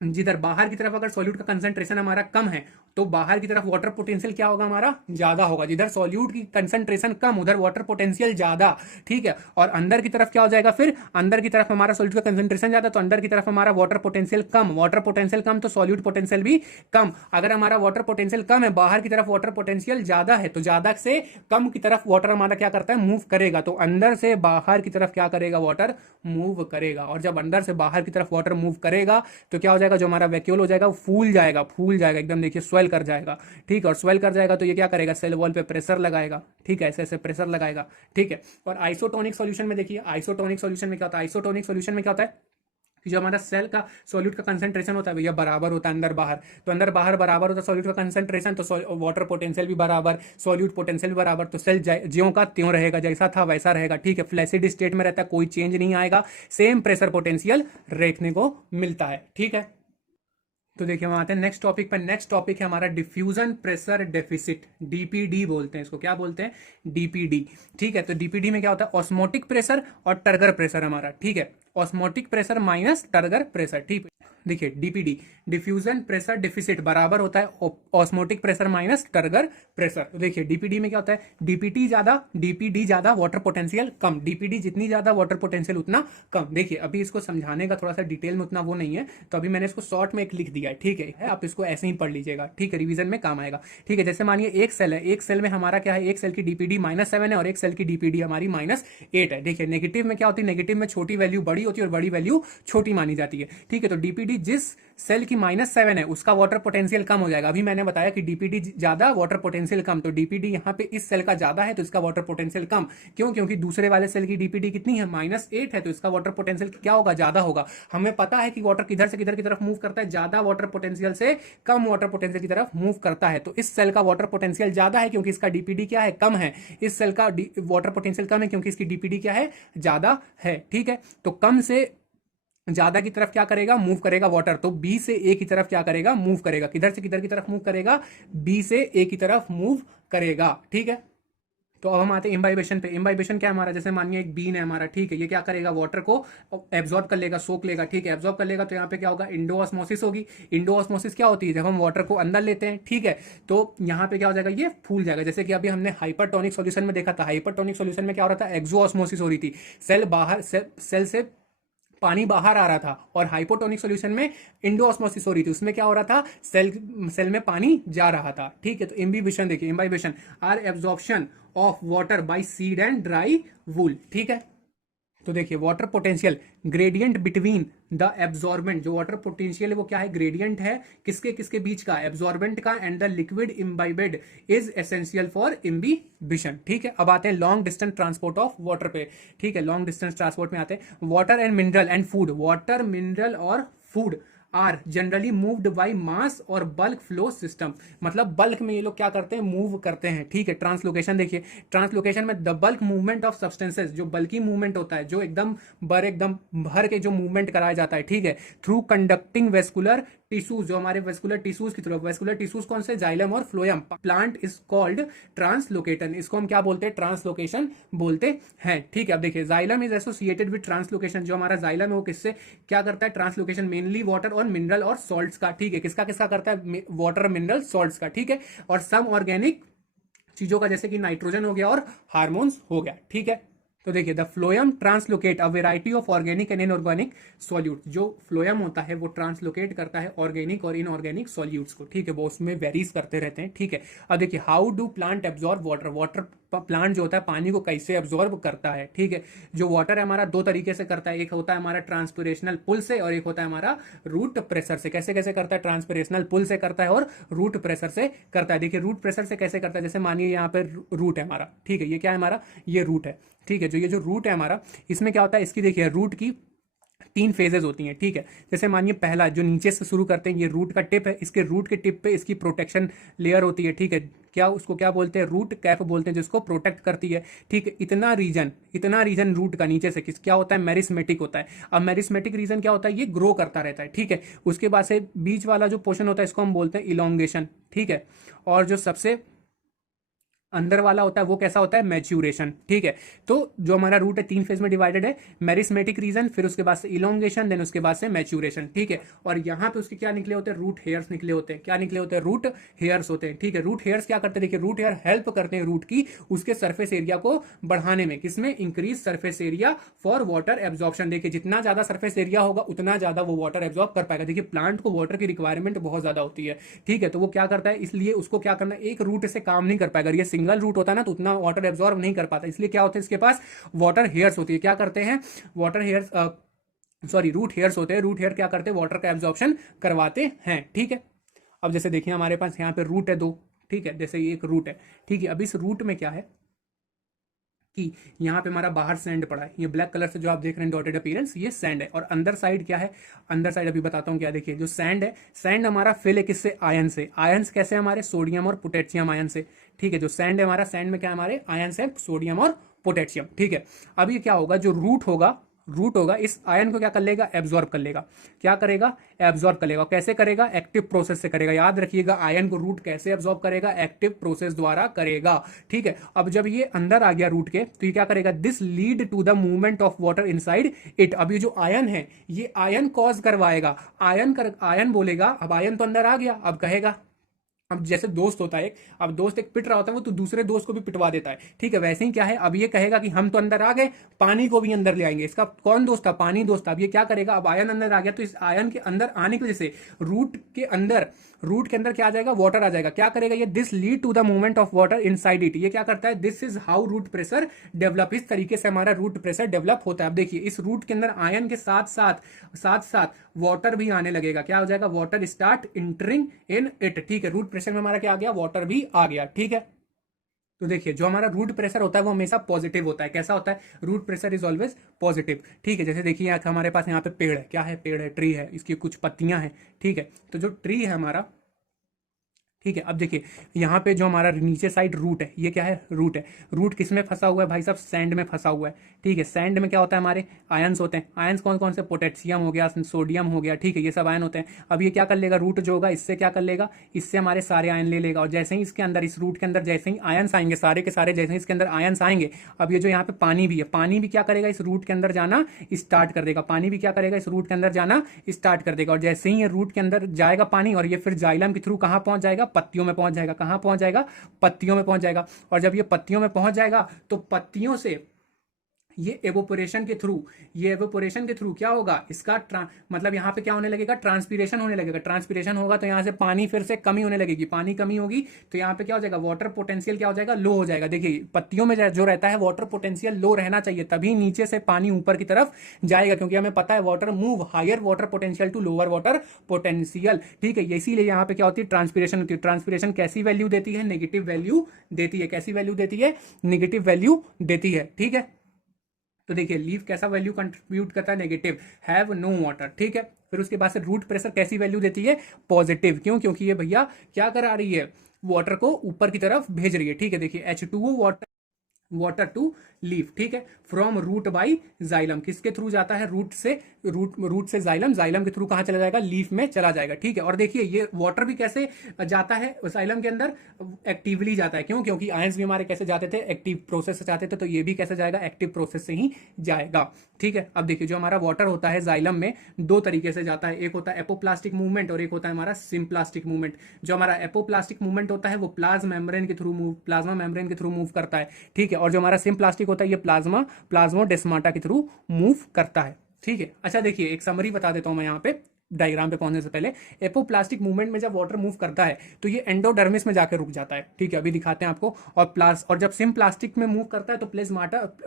जिधर बाहर की तरफ अगर सॉल्यूट का कंसंट्रेशन हमारा कम है तो बाहर की तरफ वाटर पोटेंशियल क्या होगा, हमारा ज्यादा होगा। जिधर सॉल्यूट की कंसंट्रेशन कम उधर वाटर पोटेंशियल ज्यादा। ठीक है, और अंदर की तरफ क्या हो जाएगा, फिर अंदर की तरफ हमारा सॉल्यूट का कंसंट्रेशन ज्यादा तो अंदर की तरफ हमारा वाटर पोटेंशियल कम, वाटर पोटेंशियल कम तो सॉल्यूट पोटेंशियल भी कम। अगर हमारा वाटर पोटेंशियल कम है, बाहर की तरफ वाटर पोटेंशियल ज्यादा है, तो ज्यादा से कम की तरफ वाटर हमारा क्या करता है, मूव करेगा। तो अंदर से बाहर की तरफ क्या करेगा, वाटर मूव करेगा। और जब अंदर से बाहर की तरफ वाटर मूव करेगा तो क्या हो जाएगा, जाएगा, जो हमारा वैक्यूल हो जाएगा वो फूल जाएगा एकदम, देखिए स्वेल कर जाएगा, ठीक है। और स्वेल कर जाएगा तो ये क्या करेगा, सेल वॉल पे प्रेशर लगाएगा, ठीक है, ऐसे ऐसे प्रेशर लगाएगा, ठीक है। और आइसोटोनिक सॉल्यूशन में देखिए, आइसोटोनिक सॉल्यूशन में क्या होता है, आइसोटोनिक सॉल्यूशन में क्या होता है कि जो हमारा सेल का सॉल्यूट का कंसंट्रेशन होता है भैया बराबर होता है अंदर बाहर, तो अंदर बाहर बराबर होता है सॉल्यूट का कंसंट्रेशन, तो वाटर पोटेंशियल भी बराबर, सॉल्यूट पोटेंशियल भी बराबर, तो सेल ज्यों का त्यों रहेगा, जैसा था वैसा रहेगा, ठीक है। फ्लैसिड स्टेट में रहता है, कोई चेंज नहीं आएगा, सेम प्रेशर पोटेंशियल देखने को मिलता है, ठीक है। तो देखिए हम आते हैं नेक्स्ट टॉपिक पर। नेक्स्ट टॉपिक है हमारा डिफ्यूजन प्रेशर डेफिसिट, डीपीडी बोलते हैं इसको, क्या बोलते हैं, डीपीडी, ठीक है। तो डीपीडी में क्या होता है, ऑस्मोटिक प्रेशर और टर्गर प्रेशर हमारा, ठीक है, osmotic pressure minus turgor pressure, ठीक है। देखिए डीपीडी, डिफ्यूजन प्रेशर डेफिसिट, बराबर होता है osmotic pressure minus turgor pressure. तो देखिए डीपीडी में क्या होता है, डीपीटी ज्यादा, डीपीडी ज्यादा, वाटर पोटेंशियल कम, डीपीडी जितनी ज्यादा वाटर पोटेंशियल उतना कम। देखिए अभी इसको समझाने का थोड़ा सा डिटेल में उतना वो नहीं है, तो अभी मैंने इसको शॉर्ट में एक लिख दिया है, ठीक है, आप इसको ऐसे ही पढ़ लीजिएगा, ठीक है, रिवीजन में काम आएगा, ठीक है। जैसे मानिए एक सेल है, एक सेल में हमारा क्या है, एक सेल की डीपीडी -7 है और एक सेल की डीपीडी हमारी -8 है। देखिए नेगेटिव में क्या होती है, नेगेटिव में छोटी वैल्यू बड़ी होती है और बड़ी वैल्यू छोटी मानी जाती है, ठीक है। तो डीपीडी जिस सेल की -7 है उसका वाटर पोटेंशियल कम हो जाएगा। अभी मैंने बताया कि डीपीडी ज्यादा, वाटर पोटेंशियल कम, तो डीपीडी यहाँ पे इस सेल का ज्यादा है तो इसका वाटर पोटेंशियल कम, क्यों, क्योंकि दूसरे वाले सेल की डीपीडी कितनी है, -8 है, तो इसका वाटर पोटेंशियल क्या होगा, ज्यादा होगा। हमें पता है कि वाटर किधर से किधर की तरफ मूव करता है, ज्यादा वाटर पोटेंशियल से कम वाटर पोटेंशियल की तरफ मूव करता है। तो इस सेल का वाटर पोटेंशियल ज्यादा है क्योंकि इसका डीपीडी क्या है, कम है। इस सेल का वाटर पोटेंशियल कम है क्योंकि इसकी डीपीडी क्या है, ज्यादा है, ठीक है। तो कम से ज्यादा की तरफ क्या करेगा, मूव करेगा वाटर, तो बी से ए की तरफ क्या करेगा, मूव करेगा, किधर से किधर की तरफ मूव करेगा, बी से ए की तरफ मूव करेगा, ठीक है। तो अब हम आते हैं इम्बाइबेशन पे। इम्बाइबेशन क्या है हमारा, जैसे मानिए एक बीन है हमारा, ठीक है, ये क्या करेगा, वाटर को एब्जॉर्ब कर लेगा, सोख लेगा, ठीक है, एब्जॉर्ब कर लेगा, तो यहाँ पे क्या होगा, इंडोऑस्मोसिस होगी। इंडोऑस्मोसिस क्या होती है, जब हम वाटर को अंदर लेते हैं, ठीक है, तो यहाँ पे क्या हो जाएगा, ये फूल जाएगा। जैसे कि अभी हमने हाइपरटोनिक सॉल्यूशन में देखा था, हाइपरटोनिक सॉल्यूशन में क्या हो रहा था, एक्सोऑस्मोसिस हो रही थी, सेल बाहर सेल से पानी बाहर आ रहा था, और हाइपोटोनिक सॉल्यूशन में इंडोऑस्मोसिस हो रही थी, उसमें क्या हो रहा था, सेल में पानी जा रहा था, ठीक है। तो इम्बिबिशन देखिए, imbibition or absorption of water by seed and dry wool, ठीक है। तो देखिए water potential gradient between the absorbent, जो वाटर पोटेंशियल है वो क्या है, ग्रेडियंट है, किसके किसके बीच का, एब्जॉर्बेंट का and the liquid imbibed is essential for imbibition, ठीक है। अब आते हैं long distance transport of water पे, ठीक है, लॉन्ग डिस्टेंस ट्रांसपोर्ट में आते हैं water and mineral and food, water mineral और food are generally moved by mass और बल्क फ्लो सिस्टम, मतलब बल्क में ये लोग क्या करते हैं, मूव करते हैं, ठीक है। ट्रांसलोकेशन देखिए, ट्रांसलोकेशन में the bulk movement of substances, जो बल्की मूवमेंट होता है, जो एकदम भर के जो मूवमेंट कराया जाता है, ठीक है, थ्रू कंडक्टिंग वेस्कुलर टिश्यूज, जो हमारे वेस्कुलर टिश्यूज की तरफ, वेस्कुलर टिश्यूज कौन से, जाइलम और phloem, plant is called translocation, इसको हम क्या बोलते हैं, ट्रांसलोकेशन बोलते हैं, ठीक है। अब देखिए xylem is associated with translocation, जो हमारा जाइलम है वो किससे क्या करता है, ट्रांसलोकेशन, मेनली वाटर और मिनरल और सॉल्ट्स का, ठीक है, किसका किसका करता है, वाटर मिनरल सॉल्ट्स का, ठीक है, और सम ऑर्गेनिक चीजों का, जैसे कि नाइट्रोजन हो गया और हार्मोन्स हो गया, ठीक है। तो देखिए the phloem translocate a variety of organic and inorganic solute, जो फ्लोएम होता है वो ट्रांसलोकेट करता है ऑर्गेनिक और इनऑर्गेनिक सॉल्यूट्स को, ठीक है, वो उसमें वेरीज करते रहते हैं, ठीक है। अब देखिए how do plant absorb water, water plant जो होता है पानी को कैसे एब्जॉर्ब करता है, ठीक है। जो वाटर है हमारा दो तरीके से करता है, एक होता है हमारा ट्रांसपिरेशनल पुल से और एक होता है हमारा रूट प्रेशर से। कैसे कैसे करता है, ट्रांसपिरेशनल पुल से करता है और रूट प्रेशर से करता है। देखिए रूट प्रेशर से कैसे करता है, जैसे मानिए यहाँ पे रूट है हमारा, ठीक है, ये क्या है हमारा, ये रूट है, ठीक है। जो ये जो रूट है हमारा, इसमें क्या होता है, इसकी देखिए रूट की 3 फेजेस होती हैं, ठीक है। जैसे मानिए पहला जो नीचे से शुरू करते हैं, ये रूट का टिप है, इसके रूट के टिप पे इसकी प्रोटेक्शन लेयर होती है, ठीक है, क्या उसको क्या बोलते हैं, रूट कैप बोलते हैं, जिसको प्रोटेक्ट करती है, ठीक है। इतना रीजन रूट का नीचे से क्या होता है, मेरिस्मेटिक होता है। अब मेरिस्मेटिक रीजन क्या होता है, ये ग्रो करता रहता है, ठीक है। उसके बाद से बीच वाला जो पोर्शन होता है इसको हम बोलते हैं इलोंगेशन, ठीक है। और जो सबसे अंदर वाला होता है वो कैसा होता है, मैच्यूरेशन, ठीक है। तो जो हमारा रूट है 3 फेज में डिवाइडेड है, मेरिस्मेटिक रीजन, फिर उसके बाद से इलोंगेशन, देन उसके बाद से मैच्यूरेशन, ठीक है। और यहाँ पे उसके क्या निकले होते हैं, रूट हेयर्स निकले होते हैं, क्या निकले होते हैं, रूट हेयर्स होते हैं, ठीक है। रूट हेयर्स क्या करते हैं, देखिए रूट हेयर हेल्प करते हैं रूट की उसके सरफेस एरिया को बढ़ाने में, किसमें, increase surface area for water absorption. देखिए जितना ज्यादा सरफेस एरिया होगा उतना ज्यादा वो वाटर एब्जॉर्ब कर पाएगा। देखिए प्लांट को वाटर की रिक्वायरमेंट बहुत ज्यादा होती है, ठीक है, तो वो क्या करता है, इसलिए उसको क्या करना है, एक रूट से काम नहीं कर पाएगा। ये सिंगल रूट होता है ना तो उतना वाटर एब्जॉर्ब नहीं कर पाता, इसलिए क्या होता है, इसके पास वाटर हेयर्स होती है, क्या करते हैं, water hairs sorry root hairs होते हैं, रूट हेयर क्या करते हैं, वाटर का एब्जॉर्प्शन करवाते हैं। ठीक है, अब जैसे देखिए हमारे पास यहाँ पे रूट है दो, ठीक है, जैसे ये एक रूट है, ठीक है। अब इस रूट में क्या है कि यहाँ पे हमारा बाहर सैंड पड़ा है, ये ब्लैक कलर से जो आप देख रहे हैं डॉटेड अपीयरेंस, ये सैंड है। और अंदर साइड क्या है, अंदर साइड अभी बताता हूँ क्या। देखिए जो सैंड है, सैंड हमारा फिल है किससे, आयन से। आयंस कैसे हमारे, सोडियम और पोटेशियम आयन से। ठीक है, जो सैंड है हमारा, सैंड में क्या हमारे आयंस है, सोडियम और पोटेशियम। ठीक है, अब ये क्या होगा, जो रूट होगा, रूट होगा इस आयन को क्या कर लेगा, एब्जॉर्ब कर लेगा। क्या करेगा, एब्जॉर्ब कर लेगा। कैसे करेगा, एक्टिव प्रोसेस से करेगा। याद रखिएगा आयन को रूट कैसे एब्जॉर्ब करेगा, एक्टिव प्रोसेस द्वारा करेगा। ठीक है, अब जब ये अंदर आ गया रूट के, तो ये क्या करेगा, this lead to the movement of water inside it. अब ये जो आयन है, ये आयन कॉज करवाएगा, आयन बोलेगा। अब आयन तो अंदर आ गया, अब कहेगा, अब जैसे दोस्त होता है एक, अब दोस्त एक पिट रहा होता है वो तो दूसरे दोस्त को भी पिटवा देता है। ठीक है, वैसे ही क्या है, अब ये कहेगा कि हम तो अंदर आ गए, पानी को भी अंदर ले आएंगे। इसका कौन दोस्त था, पानी दोस्त था। अब ये क्या करेगा, अब आयन अंदर आ गया, तो इस आयन के अंदर आने की वजह से रूट के अंदर क्या आ जाएगा, वाटर आ जाएगा। क्या करेगा ये, this lead to the movement of water inside it. ये क्या करता है, this is how root pressure develop. इस तरीके से हमारा रूट प्रेशर डेवलप होता है। अब देखिए इस रूट के अंदर आयन के साथ साथ वाटर भी आने लगेगा। क्या हो जाएगा, water start entering in it. ठीक है, रूट प्रेशर में हमारा क्या आ गया, वाटर भी आ गया। ठीक है, तो देखिए जो हमारा रूट प्रेशर होता है वो हमेशा पॉजिटिव होता है। कैसा होता है, root pressure is always positive. ठीक है, जैसे देखिए हमारे पास यहाँ पे पेड़ है, क्या है, पेड़ है, ट्री है, इसकी कुछ पत्तियां हैं। ठीक है, तो जो ट्री है हमारा, ठीक है, अब देखिए यहाँ पे जो हमारा नीचे साइड रूट है, ये क्या है, रूट है। रूट किस में फंसा हुआ है भाई साहब, सैंड में फंसा हुआ है। ठीक है, सैंड में क्या होता है, हमारे आयंस होते हैं। आयंस कौन कौन से, पोटेशियम हो गया, सोडियम हो गया। ठीक है, ये सब आयन होते हैं। अब ये क्या कर लेगा, रूट जो होगा इससे क्या कर लेगा, इससे हमारे सारे आयन ले लेगा। और जैसे ही इसके अंदर, इस रूट के अंदर जैसे ही आयंस आएंगे, सारे के सारे जैसे ही इसके अंदर आयंस आएंगे, अब ये जो यहाँ पे पानी भी है, पानी भी क्या करेगा, इस रूट के अंदर जाना स्टार्ट कर देगा। पानी भी क्या करेगा, इस रूट के अंदर जाना स्टार्ट कर देगा। और जैसे ही ये रूट के अंदर जाएगा पानी, और ये फिर जाइलम के थ्रू कहाँ पहुंच जाएगा, पत्तियों में पहुंच जाएगा। कहां पहुंच जाएगा, पत्तियों में पहुंच जाएगा। और जब ये पत्तियों में पहुंच जाएगा तो पत्तियों से ये एवोपोरेशन के थ्रू क्या होगा, इसका मतलब यहाँ पे क्या होने लगेगा, ट्रांसपीरेशन होने लगेगा। ट्रांसपीरेशन होगा तो यहाँ से पानी फिर से कमी होने लगेगी। पानी कमी होगी तो यहाँ पे क्या हो जाएगा, वाटर पोटेंशियल क्या हो जाएगा, लो हो जाएगा। देखिए पत्तियों में जो रहता है वाटर पोटेंशियल लो रहना चाहिए, तभी नीचे से पानी ऊपर की तरफ जाएगा। क्योंकि हमें पता है water move higher water potential to lower water potential. ठीक है, इसीलिए यहाँ पे क्या होती है, ट्रांसपीरेशन होती है। ट्रांसपीरेशन कैसी वैल्यू देती है, नेगेटिव वैल्यू देती है। कैसी वैल्यू देती है, नेगेटिव वैल्यू देती है। ठीक है, तो देखिए लीफ कैसा वैल्यू कंट्रीब्यूट करता है, नेगेटिव, हैव नो वाटर। ठीक है, फिर उसके बाद से रूट प्रेशर कैसी वैल्यू देती है, पॉजिटिव। क्यों, क्योंकि ये भैया क्या करा रही है, वाटर को ऊपर की तरफ भेज रही है। ठीक है, देखिए H2O वाटर टू लीफ। ठीक है, फ्रॉम रूट बाई जाइलम, किसके थ्रू जाता है, रूट से जाइलम, जाइलम के थ्रू कहां चला जाएगा, लीफ में चला जाएगा। ठीक है, और देखिए ये वाटर भी कैसे जाता है जाइलम के अंदर, एक्टिवली जाता है। क्यों, क्योंकि आयंस भी हमारे कैसे जाते थे, एक्टिव प्रोसेस से जाते थे, तो ये भी कैसे जाएगा, एक्टिव प्रोसेस से ही जाएगा। ठीक है, अब देखिए जो हमारा वाटर होता है जाइलम में दो तरीके से जाता है, एक होता है एपोप्लास्टिक मूवमेंट और एक होता है हमारा सिम्प्लास्टिक मूवमेंट। जो हमारा एपोप्लास्टिक मूवमेंट होता है वो प्लाज्मा मेम्ब्रेन के थ्रू मूव करता है। ठीक है, और जो हमारा सिम्प्लास्टिक होता है ये प्लाज्मोडेस्माटा के थ्रू मूव करता है। ठीक है, अच्छा देखिए एक समरी बता देता हूं मैं यहाँ पे डायग्राम पे पहुंचने से पहले। एपोप्लास्टिक मूवमेंट में जब वाटर मूव करता है तो ये एंडोडर्मिस में जाकर रुक जाता है। ठीक है, अभी दिखाते हैं आपको। और जब सिम्प्लास्टिक में मूव करता है तो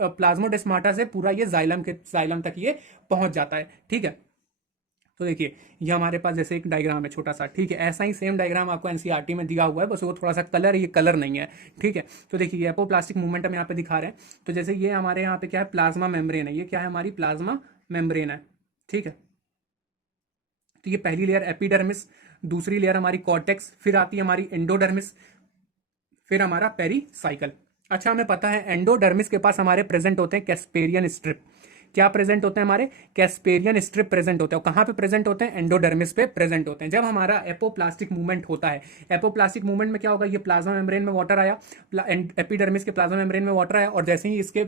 प्लाज्मोडेस्माटा से पूरा ये जाइलम तक ये पहुंच जाता है। ठीक है, तो देखिए ये हमारे पास जैसे एक डायग्राम है छोटा सा। ठीक है, ऐसा ही सेम डायग्राम आपको एनसीईआरटी में दिया हुआ है, बस वो थोड़ा सा कलर, ये कलर नहीं है। ठीक है, तो देखिए ये एपोप्लास्टिक मूवमेंट हम यहाँ पे दिखा रहे हैं। तो जैसे ये हमारे यहाँ पे क्या है, प्लाज्मा मेम्ब्रेन है। ये क्या है, हमारी प्लाज्मा मेम्ब्रेन है। ठीक है, तो ये पहली लेयर एपिडर्मिस, दूसरी लेयर हमारी कॉर्टेक्स, फिर आती है हमारी एंडोडर्मिस, फिर हमारा पेरीसाइकल। अच्छा, हमें पता है एंडोडर्मिस के पास हमारे प्रेजेंट होते हैं कैस्पेरियन स्ट्रिप। क्या प्रेजेंट होते हैं, हमारे कैस्पेरियन स्ट्रिप प्रेजेंट होते हैं। कहां पे प्रेजेंट होते हैं, एंडोडर्मिस पे प्रेजेंट होते हैं। जब हमारा एपोप्लास्टिक मूवमेंट होता है, एपोप्लास्टिक मूवमेंट में क्या होगा, ये प्लाज्मा मेम्ब्रेन में वाटर आया, एपिडर्मिस के प्लाज्मा मेम्ब्रेन में वाटर आया, और जैसे ही इसके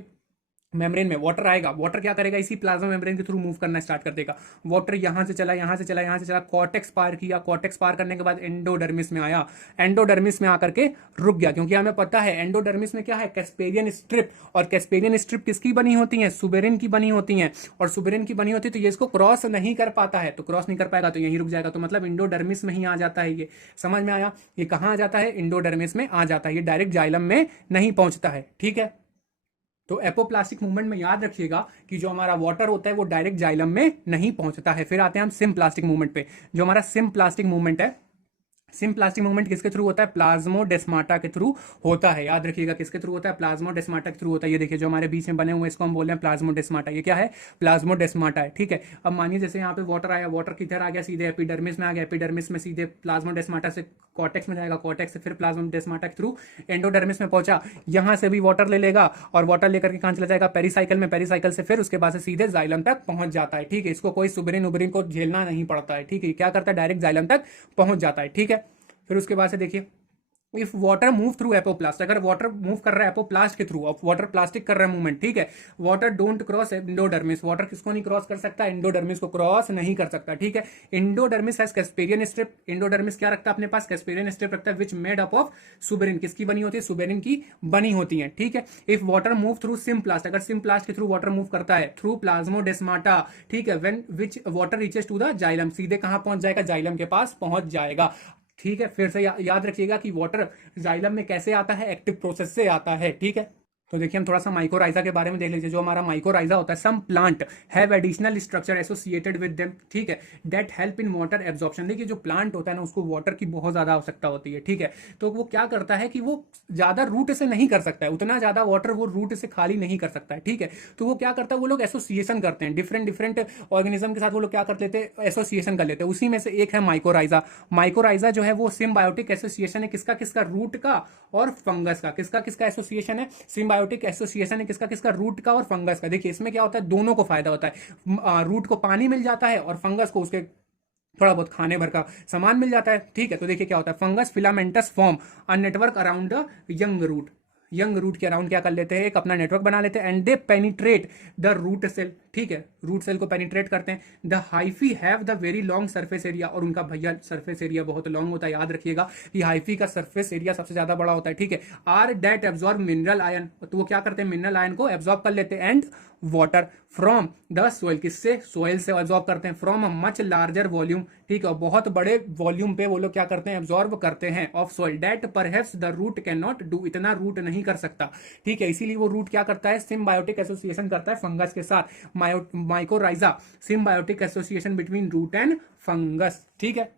मेम्ब्रेन में वाटर आएगा, वाटर क्या करेगा, इसी प्लाज्मा मेम्ब्रेन के थ्रू मूव करना स्टार्ट कर देगा। वाटर यहां से चला, यहां से चला, यहां से चला, कॉर्टेक्स पार किया, कॉर्टेक्स पार करने के बाद एंडोडर्मिस में आया, एंडोडर्मिस में आकर के रुक गया। क्योंकि हमें पता है एंडोडर्मिस में क्या है, कैस्पेरियन स्ट्रिप, और कैस्पेरियन स्ट्रिप किसकी बनी होती है, सुबेरिन की बनी होती है। और सुबेरिन की बनी होती है तो ये इसको क्रॉस नहीं कर पाता है, तो क्रॉस नहीं कर पाएगा तो यहीं रुक जाएगा। तो मतलब इंडोडर्मिस में ही आ जाता है। ये समझ में आया, ये कहां आ जाता है, इंडोडर्मिस में आ जाता है, ये डायरेक्ट जाइलम में नहीं पहुंचता है। ठीक है, तो एपोप्लास्टिक मूवमेंट में याद रखिएगा कि जो हमारा वाटर होता है वो डायरेक्ट जाइलम में नहीं पहुंचता है। फिर आते हैं हम सिम्प्लास्टिक मूवमेंट पे। जो हमारा सिम्प्लास्टिक मूवमेंट है, सिम्प्लास्टिक मूवमेंट किसके थ्रू होता है? प्लाज्मोडेस्माटा के थ्रू होता है। याद रखिएगा किसके थ्रू होता है? प्लाज्मोडेस्माटा के थ्रू होता है। ये देखिए जो हमारे बीच में बने हुए इसको हम बोल रहे हैं प्लाज्मोडेस्माटा। ये क्या है? प्लाज्मोडेस्माटा है। ठीक है, अब मानिए जैसे यहाँ पे वाटर आया, वाटर किधर आ गया? सीधे एपिडर्मिस में आ गया, एपिडर्मिस में सीधे प्लाज्मोडेस्माटा से कॉर्टेक्स में जाएगा, कॉर्टेक्स से फिर प्लाज्मोडेस्माटा के थ्रू एंडोडर्मिस में पहुंचा, यहां से भी वाटर ले लेगा और वाटर लेकर के कहां चला जाएगा? पेरिसाइकिल में, पेरिसाइकिल से फिर उसके बाद से सीधे जाइलम तक पहुंच जाता है। ठीक है, इसको कोई सुबरिन उबरिन को झेलना नहीं पड़ता है। ठीक है, क्या करता है? डायरेक्ट जाइलम तक पहुंच जाता है। ठीक है, फिर उसके बाद से देखिए if water move through apoplast, अगर वाटर मूव कर रहा है एपोप्लास्ट के थ्रू, वाटर प्लास्टिक कर रहा है मूवमेंट, ठीक है, water don't cross endodermis, water किसको नहीं क्रॉस कर सकता? एंडोडर्मिस को क्रॉस नहीं कर सकता। ठीक है, endodermis has Casparian strip, endodermis क्या रखता है अपने पास? कैस्पेरियन स्ट्रिप रखता है which made up of suberin, किसकी बनी होती है? सुबेरिन की बनी होती है। ठीक है, if water move through symplast, अगर सिम्प्लास्ट के थ्रू वाटर मूव करता है थ्रू प्लाज्मोडेस्माटा, ठीक है, when which water reaches to the xylem, सीधे कहां पहुंच जाएगा? जाइलम के पास पहुंच जाएगा। ठीक है, फिर से याद रखिएगा कि वाटर जाइलम में कैसे आता है? एक्टिव प्रोसेस से आता है। ठीक है, तो देखिए हम थोड़ा सा माइकोराइजा के बारे में देख लीजिए। जो हमारा माइकोराइजा होता है, some plant have additional structure associated with them, ठीक है, that help in water absorption. देखिए जो प्लांट होता है ना, उसको वाटर की बहुत ज्यादा आवश्यकता होती है। ठीक है, तो वो क्या करता है कि वो ज्यादा रूट से नहीं कर सकता है, उतना ज्यादा वाटर वो रूट से खाली नहीं कर सकता है। ठीक है, तो वो क्या करता है? वो लोग एसोसिएशन करते हैं डिफरेंट डिफरेंट ऑर्गेनिज्म के साथ, वो लोग क्या कर लेते हैं? एसोसिएशन कर लेते हैं। उसी में से एक है माइकोराइजा। माइकोराइजा जो है वो सिम्बायोटिक एसोसिएशन है, किसका किसका? रूट का और फंगस का। किसका किसका एसोसिएशन है? सिम्बायोटिक एसोसिएशन है किसका किसका? रूट का और फंगस का। देखिए इसमें क्या होता है? दोनों को फायदा होता है, रूट को पानी मिल जाता है और फंगस को उसके थोड़ा बहुत खाने भर का सामान मिल जाता है। ठीक है, तो देखिए क्या होता है? Fungus filamentous form a network around the young root, young root के अराउंड क्या कर लेते हैं? एक अपना नेटवर्क बना लेते हैं and they penetrate the root cell. ठीक है, रूट सेल को पेनिट्रेट करते हैं। The hyphae have the very long surface area, और उनका भैया सरफेस एरिया बहुत लॉन्ग होता है। याद रखिएगा कि हाइफी का सरफेस एरिया सबसे ज्यादा बड़ा होता है। ठीक है, are that absorb mineral ion, तो वो क्या करते हैं? मिनरल आयन को एब्जॉर्ब कर लेते हैं and water from the soil, किससे? सोइल से एब्जॉर्ब करते हैं। From a much larger volume, ठीक है, बहुत बड़े वॉल्यूम पे वो लोग क्या करते हैं? एब्जॉर्ब करते हैं of soil that perhaps the root can not do, इतना रूट नहीं कर सकता। ठीक है, इसीलिए वो रूट क्या करता है? सिम्बायोटिक एसोसिएशन करता है फंगस के साथ। Mycorrhiza symbiotic association between root and fungus. ठीक है,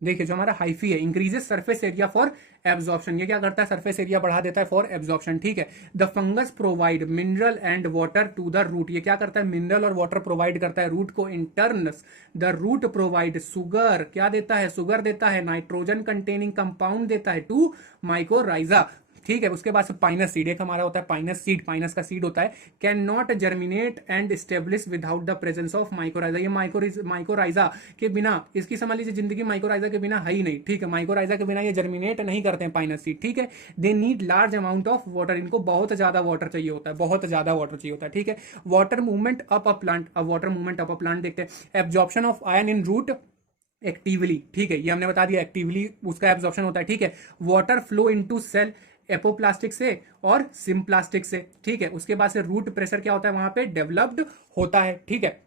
देखिए जो हमारा हाइफी है, increases surface area for absorption, ये क्या करता है? सरफेस एरिया बढ़ा देता है फॉर एब्जॉर्प्शन। ठीक है, the fungus provide mineral and water to the root, ये क्या करता है? मिनरल और वाटर प्रोवाइड करता है रूट को। In turns the root provide sugar, क्या देता है? सुगर देता है, नाइट्रोजन कंटेनिंग कंपाउंड देता है टू माइकोराइजा। ठीक है, उसके बाद पाइनस सीड, एक हमारा होता है पाइनस सीड, पाइनस का सीड होता है, can not germinate and establish without the presence of mycorrhiza. ये माइकोराइजा के बिना, इसकी समझ लीजिए जिंदगी माइकोराइजा के बिना है ही नहीं। ठीक है, माइकोराइजा के बिना ये जर्मिनेट नहीं करते हैं पाइनस सीड। ठीक है, they need large amount of water, इनको बहुत ज्यादा वाटर चाहिए होता है, बहुत ज्यादा वाटर चाहिए होता है। ठीक है, water movement up a plant, अब water movement up a plant देखते हैं। Absorption of ion in root actively, ठीक है, ये हमने बता दिया एक्टिवली उसका एब्जॉर्प्शन होता है। ठीक है, water flow into cell apoplastic से और सिम्प्लास्टिक से। ठीक है, उसके बाद से रूट प्रेशर क्या होता है? वहां पे डेवलप्ड होता है। ठीक है,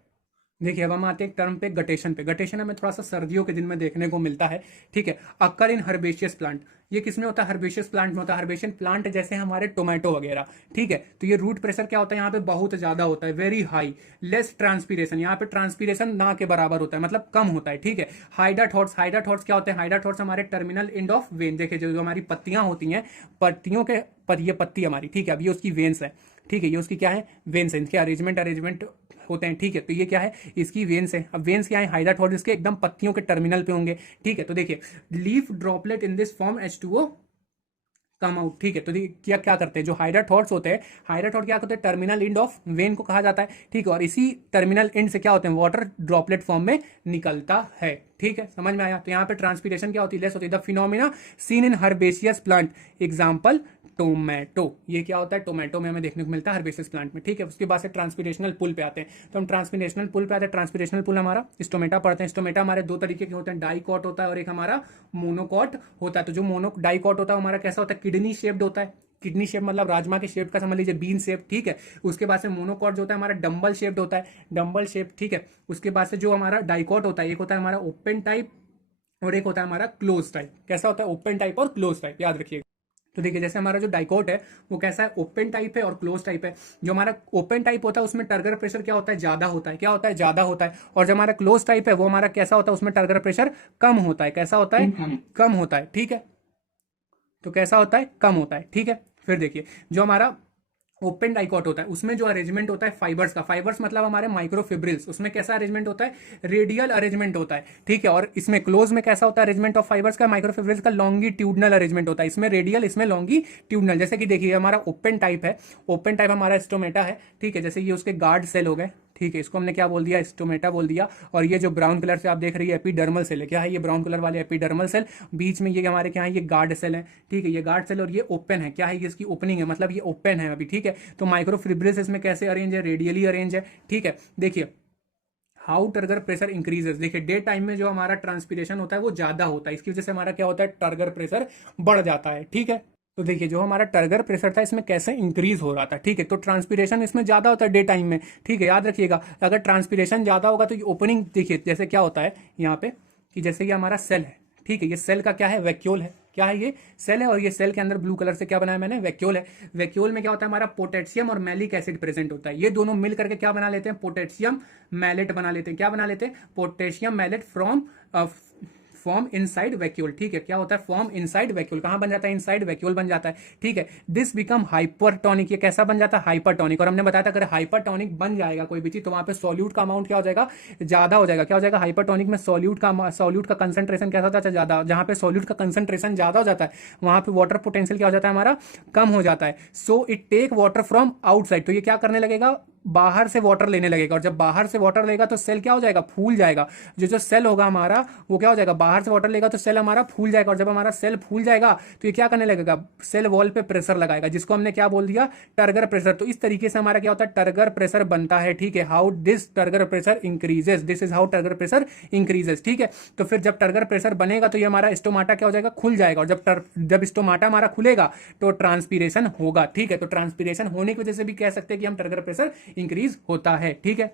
देखिए अब हम आते हैं एक टर्म पे, गटेशन पे। गटेशन हमें थोड़ा सा सर्दियों के दिन में देखने को मिलता है। ठीक है, अक्कर इन हर्बेशियस प्लांट, ये किसमें होता है? हर्बेशियस प्लांट में होता है। हर्बेशियन प्लांट जैसे हमारे टोमेटो वगैरह। ठीक है, तो ये रूट प्रेशर क्या होता है? यहाँ पे बहुत ज्यादा होता है, वेरी हाई। लेस ट्रांसपीरेशन, यहाँ पे ट्रांसपीरेशन ना के बराबर होता है, मतलब कम होता है। ठीक है, हाइडाथॉर्स, हाइडाथॉर्स क्या होते हैं? हाइडाथॉर्स हमारे टर्मिनल एंड ऑफ वेन, देखिए जो हमारी पत्तियां होती हैं, पत्तियों के ये पत्ती हमारी, ठीक है, अब ये उसकी वेन्स है। ठीक है, ये उसकी क्या है? वेन्स है, इनके अरेंजमेंट होते हैं। ठीक है, तो ये क्या है? इसकी वेन्स है। अब वेन्स क्या है? हाइडाथॉर्स इसके एकदम पत्तियों के टर्मिनल पे होंगे। ठीक है, तो देखिए leaf droplet in this form H2O come out. ठीक है, तो क्या क्या करते हैं? जो हाइडाथॉर्स होते हैं, हाइडाथॉर्स क्या होते हैं? टर्मिनल एंड ऑफ वेन को कहा जाता है। ठीक है, और इसी टर्मिनल एंड से क्या होते हैं? वाटर ड्रॉपलेट फॉर्म में निकलता है। ठीक है, समझ में आया? तो यहाँ पे ट्रांसपीरेशन क्या होती है? लेस होती है। The phenomena seen in herbaceous plant, example tomato, ये क्या होता है? टोमेटो में हमें देखने को मिलता है हर्बेशियस प्लांट में। ठीक है, उसके बाद से ट्रांसपीरेशनल पुल पे आते हैं। तो हम ट्रांसपीरेशनल पुल पे आते हैं। ट्रांसपीरेशनल पुल हमारा स्टोमेटा पढ़ते हैं। स्टोमेटा हमारे दो तरीके के होते हैं, डाइकॉट होता है और एक हमारा मोनोकॉट होता है। तो जो डाइकॉट होता है हमारा कैसा होता है? किडनी शेप्ड होता है। किडनी शेप मतलब राजमा के शेप का, समझ लीजिए बीन शेप। ठीक है, उसके बाद से मोनोकॉट जो होता है हमारा डम्बल शेप्ड होता है, डम्बल शेप। ठीक है, उसके बाद से जो हमारा डाइकॉट होता है, एक होता है हमारा ओपन टाइप और एक होता है हमारा क्लोज टाइप। कैसा होता है? ओपन टाइप और क्लोज टाइप, याद रखिएगा। तो देखिए जैसे हमारा जो डाइकोट है वो कैसा है, ओपन टाइप है और क्लोज टाइप है। जो हमारा ओपन टाइप होता है उसमें टर्गर प्रेशर क्या होता है, ज्यादा होता है, क्या होता है, ज्यादा होता है। और जो हमारा क्लोज टाइप है वो हमारा कैसा होता है, उसमें टर्गर प्रेशर कम होता है, कैसा होता है, कम होता है, ठीक है। तो कैसा होता है, कम होता है, ठीक है। फिर देखिए जो हमारा ओपन डाइकॉट होता है उसमें जो अरेंजमेंट होता है फाइबर्स का, फाइबर्स मतलब हमारे माइक्रोफिब्रिल्स, उसमें कैसा अरेंजमेंट होता है, रेडियल अरेंजमेंट होता है, ठीक है। और इसमें क्लोज में कैसा होता है अरेंजमेंट ऑफ फाइबर्स का, माइक्रोफिब्रिल्स का लॉन्गिट्यूडनल अरेंजमेंट होता है, इसमें रेडियल, इसमें लॉन्गिट्यूडनल। जैसे कि देखिए हमारा ओपन टाइप है, ओपन टाइप हमारा स्टोमेटा है, ठीक है। जैसे ये उसके गार्ड सेल हो गए, ठीक है, इसको हमने क्या बोल दिया, स्टोमेटा बोल दिया। और ये जो ब्राउन कलर से आप देख रही है एपिडर्मल सेल है, क्या है ये, ब्राउन कलर वाले एपिडर्मल सेल। बीच में ये हमारे क्या है, ये गार्ड सेल है, ठीक है, ये गार्ड सेल। और ये ओपन है, क्या है, ये इसकी ओपनिंग है, मतलब ये ओपन है अभी, ठीक है। तो माइक्रोफिब्रिल्स इसमें कैसे अरेंज है, रेडियली अरेंज है, ठीक है। देखिए हाउ टर्गर प्रेशर इंक्रीजेस, देखिए डे टाइम में जो हमारा ट्रांसपीरेशन होता है वो ज्यादा होता है, इसकी वजह से हमारा क्या होता है, टर्गर प्रेशर बढ़ जाता है, ठीक है। तो देखिए जो हमारा टर्गर प्रेशर था इसमें कैसे इंक्रीज हो रहा था, ठीक है। तो ट्रांसपीरेशन इसमें ज्यादा होता है डे टाइम में, ठीक है, याद रखिएगा। अगर ट्रांसपीरेशन ज्यादा होगा तो ये ओपनिंग देखिए जैसे क्या होता है यहाँ पे, कि जैसे ये हमारा सेल है, ठीक है, ये सेल का क्या है, वैक्यूल है, क्या है, ये सेल है। और ये सेल के अंदर ब्लू कलर से क्या बनाया मैंने, वैक्यूल है। वैक्यूल में क्या होता है, हमारा पोटेशियम और मैलिक एसिड प्रेजेंट होता है, ये दोनों मिल करके क्या बना लेते हैं, पोटेशियम मैलेट बना लेते हैं, क्या बना लेते हैं, potassium malate from form inside vacuole, ठीक है। क्या होता है, फॉर्म इनसाइड वैक्यूल, कहां बन जाता है, इनसाइड वैक्यूल बन जाता है, ठीक है। दिस बिकम हाइपरटोनिक, ये कैसा बन जाता है, हाइपरटोनिक। और हमने बताया था अगर हाइपरटोनिक बन जाएगा कोई भी चीज तो वहां पे सॉल्यूट का अमाउंट क्या हो जाएगा, ज्यादा हो जाएगा, क्या हो जाएगा, हाइपरटोनिक में सॉल्यूट का कंसंट्रेशन कैसा होता है, ज्यादा। जहां पे सॉल्यूट का कंसंट्रेशन ज्यादा हो जाता है वहां पे वाटर पोटेंशियल क्या हो जाता है, हमारा कम हो जाता है। So it take water from outside, तो ये क्या करने लगेगा, बाहर से वाटर लेने लगेगा। और जब बाहर से वाटर लेगा तो सेल क्या हो जाएगा, फूल जाएगा। जो सेल होगा हमारा वो क्या हो जाएगा, बाहर से वाटर लेगा तो सेल हमारा फूल जाएगा। और जब हमारा सेल फूल जाएगा तो ये क्या करने लगेगा, सेल वॉल पे प्रेशर लगाएगा, जिसको हमने क्या बोल दिया, टर्गर प्रेशर। तो इस तरीके से हमारा क्या होता है, टर्गर प्रेशर बनता है, ठीक है। How this turgor pressure increases, this is how turgor pressure increases, ठीक है। तो फिर जब टर्गर प्रेशर बनेगा तो ये हमारा स्टोमाटा क्या हो जाएगा, खुल जाएगा। और जब स्टोमाटा हमारा खुलेगा तो ट्रांसपीरेशन होगा, ठीक है। तो ट्रांसपीरेशन होने की वजह से भी कह सकते हैं कि हम टर्गर प्रेशर इंक्रीज होता है, ठीक है।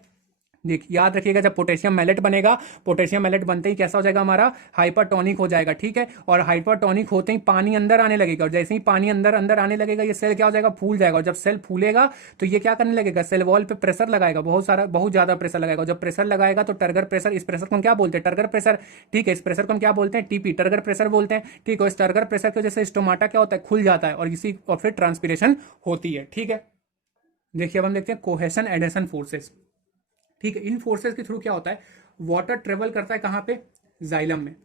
देखिए याद रखिएगा जब पोटेशियम मैलेट बनेगा, पोटेशियम मैलेट बनते ही कैसा हो जाएगा, हमारा हाइपरटोनिक हो जाएगा, ठीक है। और हाइपरटोनिक होते ही पानी अंदर आने लगेगा। और जैसे ही पानी अंदर अंदर आने लगेगा ये सेल क्या हो जाएगा, फूल जाएगा। और जब सेल फूलेगा तो ये क्या करने लगेगा, सेल वॉल पे प्रेशर लगाएगा, बहुत ज्यादा प्रेशर लगाएगा। जब प्रेशर लगाएगा तो टर्गर प्रेशर, इस प्रेशर को हम क्या बोलते हैं, टर्गर प्रेशर, ठीक है। इस प्रेशर को हम क्या बोलते हैं, टीपी, टर्गर प्रेशर बोलते हैं, ठीक है। इस टर्गर प्रेशर की वजह से स्टोमाटा क्या होता है, खुल जाता है और फिर ट्रांसपीरेशन होती है, ठीक है। देखिए अब हम देखते हैं कोहेशन एडेशन फोर्सेस, ठीक है। इन फोर्सेस के थ्रू क्या होता है, वाटर ट्रेवल करता है कहां पे, जाइलम में,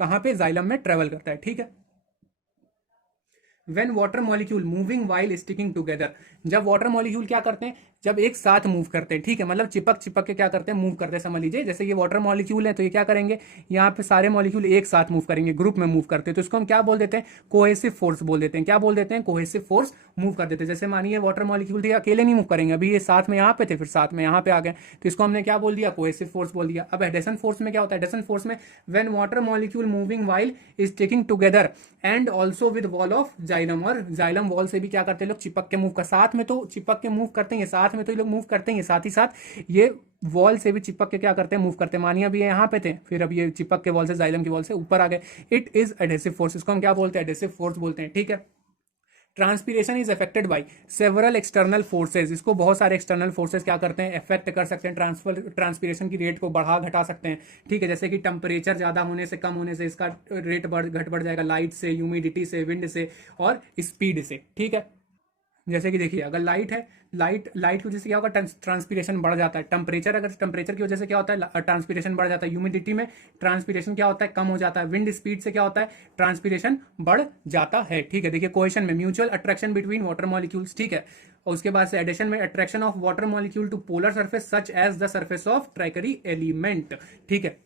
कहां पे, जाइलम में ट्रेवल करता है, ठीक है। When water molecule moving while sticking together, जब वाटर मॉलिक्यूल क्या करते हैं, जब एक साथ मूव करते हैं, ठीक है, मतलब चिपक चिपक के क्या करते हैं, मूव करते हैं। समझ लीजिए जैसे ये वाटर मॉलिक्यूल है तो ये क्या करेंगे, यहाँ पे सारे मॉलिक्यूल एक साथ मूव करेंगे, ग्रुप में मूव करते हैं, तो इसको हम क्या बोल देते हैं, कोहेसिव फोर्स बोल देते हैं। क्या बोल देते हैं, कोहेसिव फोर्स मूव कर देते हैं। जैसे मानिए वाटर मॉलिक्यूल थे अकेले नहीं मूव करेंगे, अभी ये साथ में यहाँ पे थे, फिर साथ में यहाँ पे आ गए, तो इसको हमने क्या बोल दिया, कोहेसिव फोर्स बोल दिया। अब एडेशन फोर्स में क्या होता है, एडेशन फोर्स में when water molecule moving while sticking together and also with wall of xylem, और जाइलम वॉल से भी क्या करते हैं लोग, चिपक के मूव कर, साथ में तो चिपक के मूव करते हैं, साथ में तो ये लोग मूव करते हैं, साथ ही साथ ये वॉल से भी चिपक के क्या करते हैं, मूव करते हैं। मानिए अभी ये यहाँ पे थे, फिर अब ये चिपक के वॉल से, जाइलम की वॉल से ऊपर आ गए। इट इज एडेसिव फोर्स, इसको हम क्या बोलते हैं, एडेसिव फोर्स बोलते हैं, ठीक है। Transpiration is affected by several external forces, इसको बहुत सारे एक्सटर्नल फोर्सेज क्या करते हैं, इफेक्ट कर सकते हैं, ट्रांसपीरेशन की रेट को बढ़ा घटा सकते हैं, ठीक है। जैसे कि टेम्परेचर ज्यादा होने से, कम होने से इसका रेट बढ़ जाएगा, लाइट से, ह्यूमिडिटी से, विंड से और स्पीड से, ठीक है। जैसे कि देखिए अगर लाइट है, लाइट की वजह से क्या होगा, ट्रांसपीरेशन बढ़ जाता है। टेम्परेचर, अगर टेम्परेचर की वजह से क्या होता है, ट्रांसपीरेशन बढ़ जाता है। ह्यूमिडिटी में ट्रांसपीरेशन क्या होता है, कम हो जाता है। विंड स्पीड से क्या होता है, ट्रांसपीरेशन बढ़ जाता है, ठीक है। देखिए क्वेश्चन में mutual attraction between water molecules, ठीक है। और उसके बाद से एडिशन में attraction of water molecule to polar surface such as the surface of tracheary element, ठीक है।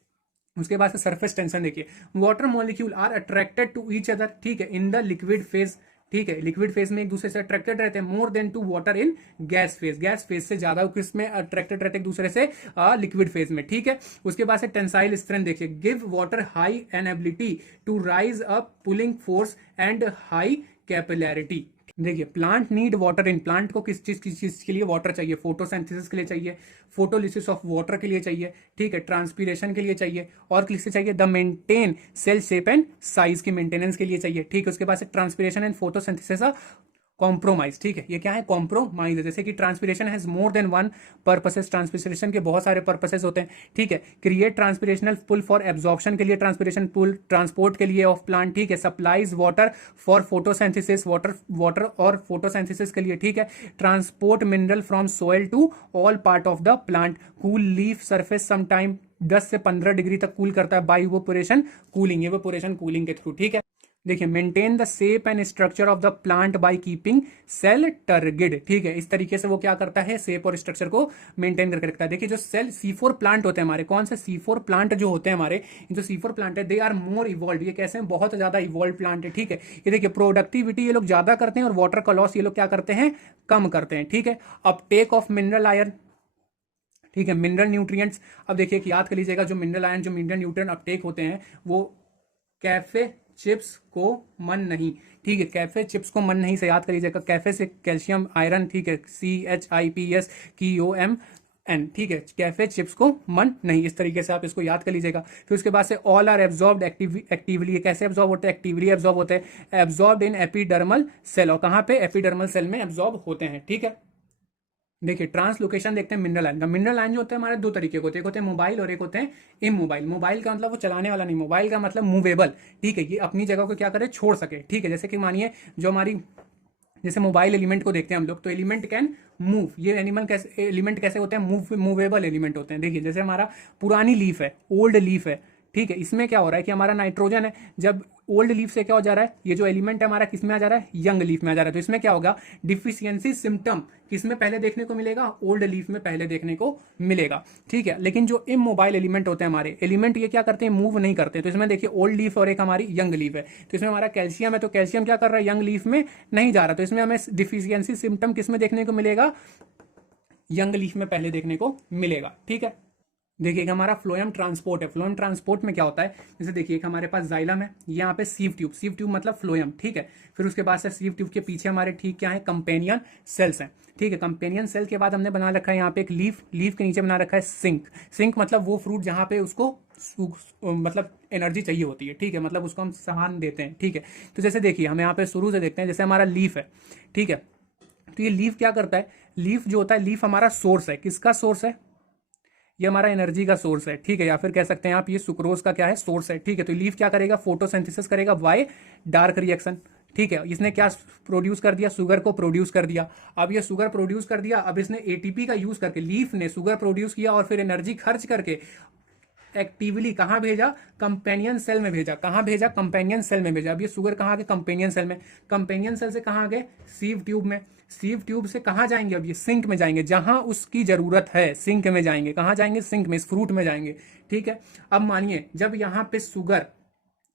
उसके बाद से सरफेस टेंशन देखिए, water molecule are attracted to each other, ठीक है, इन द लिक्विड फेज, ठीक है। लिक्विड फेज में एक दूसरे से अट्रैक्टेड रहते हैं, more than to water in gas phase, gas phase से ज्यादा किसमें अट्रैक्टेड रहते हैं एक दूसरे से, लिक्विड फेज में, ठीक है। उसके बाद से टेंसाइल स्ट्रेंथ देखिए, give water high ability to rise up pulling force and high capillarity, देखिए plant need water in, plant को किस चीज के लिए वाटर चाहिए, फोटोसिंथेसिस के लिए चाहिए, फोटोलिसिस ऑफ वाटर के लिए चाहिए, ठीक है, ट्रांसपीरेशन के लिए चाहिए, और किससे चाहिए, the maintain cell shape and size की मेंटेनेंस के लिए चाहिए, ठीक है। उसके बाद से ट्रांसपीरेशन एंड फोटोसिंथेसिस कॉम्प्रोमाइज, ठीक है, ये क्या है, कॉम्प्रोमाइज है। जैसे कि transpiration has more than one purposes, transpiration के बहुत सारे पर्पसेस होते हैं, ठीक है। क्रिएट ट्रांसपीरेशनल पुल फॉर एब्जॉर्प्शन के लिए ट्रांसपीरेशन पुल, ट्रांसपोर्ट के लिए ऑफ प्लांट, ठीक है। Supplies water for photosynthesis, water और फोटोसिंथेसिस के लिए, ठीक है। Transport mineral from soil to all part of the plant, cool leaf surface sometime 10 से 15 डिग्री तक कूल करता है by evaporation cooling, evaporation cooling के थ्रू, ठीक है। देखिए maintain the shape and structure of the plant by keeping cell turgid, ठीक है। इस तरीके से वो क्या करता है, शेप और स्ट्रक्चर को मेंटेन करके रखता है। देखिए जो सेल C4 प्लांट होते हैं हमारे, कौन से C4 प्लांट जो होते हैं हमारे, जो C4 प्लांट है दे आर मोर इवॉल्व, ये कैसे हैं, बहुत ज्यादा इवॉल्व प्लांट है, ठीक है। ये देखिए प्रोडक्टिविटी ये लोग ज्यादा करते हैं और वाटर का लॉस ये लोग क्या करते हैं, कम करते हैं, ठीक है। अपटेक ऑफ मिनरल आयरन, ठीक है, मिनरल न्यूट्रिएंट्स। अब देखिए कि याद कर लीजिएगा जो मिनरल आयन, जो मिनरल न्यूट्रिएंट अपटेक होते हैं वो कैफे चिप्स को मन नहीं, ठीक है, कैफे चिप्स को मन नहीं से याद कर लीजिएगा, कैफे से कैल्शियम आयरन, ठीक है, CHIPS KOMN, ठीक है, कैफे चिप्स को मन नहीं, इस तरीके से आप इसको याद कर लीजिएगा। फिर उसके बाद से ऑल आर एब्जॉर्ब्ड एक्टिवली, कैसे एब्जॉर्ब होते हैं, एक्टिवली एब्जॉर्ब होते हैं, एब्जॉर्ब्ड इन एपिडर्मल सेल, और कहां पे, एपिडर्मल सेल में एब्जॉर्ब होते हैं, ठीक है। देखिए ट्रांसलोकेशन देखते हैं मिनरल आयन का। मिनरल आयन जो होते हैं हमारे दो तरीके के होते हैं, एक होते हैं मोबाइल और एक होते हैं इमोबाइल। मोबाइल का मतलब वो चलाने वाला नहीं, मोबाइल का मतलब मूवेबल, ठीक है, ये अपनी जगह को क्या करे, छोड़ सके, ठीक है। जैसे कि मानिए जो हमारी, जैसे मोबाइल एलिमेंट को देखते हैं हम लोग, तो एलिमेंट कैन मूव, ये एनिमल कैसे, एलिमेंट कैसे होते हैं, मूवेबल एलिमेंट होते हैं। देखिए जैसे हमारा पुरानी लीफ है, ओल्ड लीफ है, ठीक है, इसमें क्या हो रहा है कि हमारा नाइट्रोजन है, जब ओल्ड लीफ से क्या हो जा रहा है, ये जो एलिमेंट है हमारा किस में आ जा रहा है, यंग लीफ में आ जा रहा है, तो इसमें क्या होगा, डिफिशियंसी सिम्टम किस में पहले देखने को मिलेगा, ओल्ड लीफ में पहले देखने को मिलेगा, ठीक है। लेकिन जो इमोबाइल एलिमेंट होते हैं हमारे एलिमेंट, ये क्या करते हैं, मूव नहीं करते। तो इसमें देखिए ओल्ड लीफ और एक हमारी यंग लीफ है, तो इसमें हमारा कैल्शियम है, तो कैल्शियम क्या कर रहा है, यंग लीफ में नहीं जा रहा, तो इसमें हमें डिफिशियंसी सिम्टम किस में देखने को मिलेगा, यंग लीफ में पहले देखने को मिलेगा, ठीक है। देखिए हमारा फ्लोएम ट्रांसपोर्ट है, फ्लोएम ट्रांसपोर्ट में क्या होता है, जैसे देखिए हमारे पास जाइलम है, यहाँ पे सीव ट्यूब, सीव ट्यूब मतलब फ्लोएम, ठीक है। फिर उसके बाद से सीव ट्यूब के पीछे हमारे ठीक क्या है, कंपेनियन सेल्स हैं, ठीक है। कंपेनियन सेल के बाद हमने बना रखा है यहाँ पे एक लीफ, लीफ के नीचे बना रखा है सिंक, सिंक मतलब वो फ्रूट जहाँ पे उसको मतलब एनर्जी चाहिए होती है, ठीक है, मतलब उसको हम सामान देते हैं, ठीक है। तो जैसे देखिए हम यहाँ पे शुरू से देखते हैं, जैसे हमारा लीफ है, ठीक है, तो ये लीफ क्या करता है, लीफ जो होता है, लीफ हमारा सोर्स है, किसका सोर्स है, ये हमारा एनर्जी का सोर्स है, ठीक है, या फिर कह सकते हैं आप ये सुक्रोज का क्या है, सोर्स है, ठीक है। तो लीफ क्या करेगा, फोटोसिंथेसिस करेगा बाय डार्क रिएक्शन, ठीक है। इसने क्या प्रोड्यूस कर दिया, शुगर को प्रोड्यूस कर दिया। अब ये शुगर प्रोड्यूस कर दिया, अब इसने एटीपी का यूज करके, लीफ ने शुगर प्रोड्यूस किया और फिर एनर्जी खर्च करके एक्टिवली कहां भेजा, कंपेनियन सेल में भेजा, कहां भेजा, कंपेनियन सेल में भेजा। अब ये शुगर कहां गए, कंपेनियन सेल में, कंपेनियन सेल से कहां गए, सीव ट्यूब में, सीव ट्यूब से कहां जाएंगे, अब ये सिंक में जाएंगे, जहां उसकी जरूरत है, सिंक में जाएंगे, कहां जाएंगे, सिंक में, इस फ्रूट में जाएंगे, ठीक है। अब मानिए जब यहां पे शुगर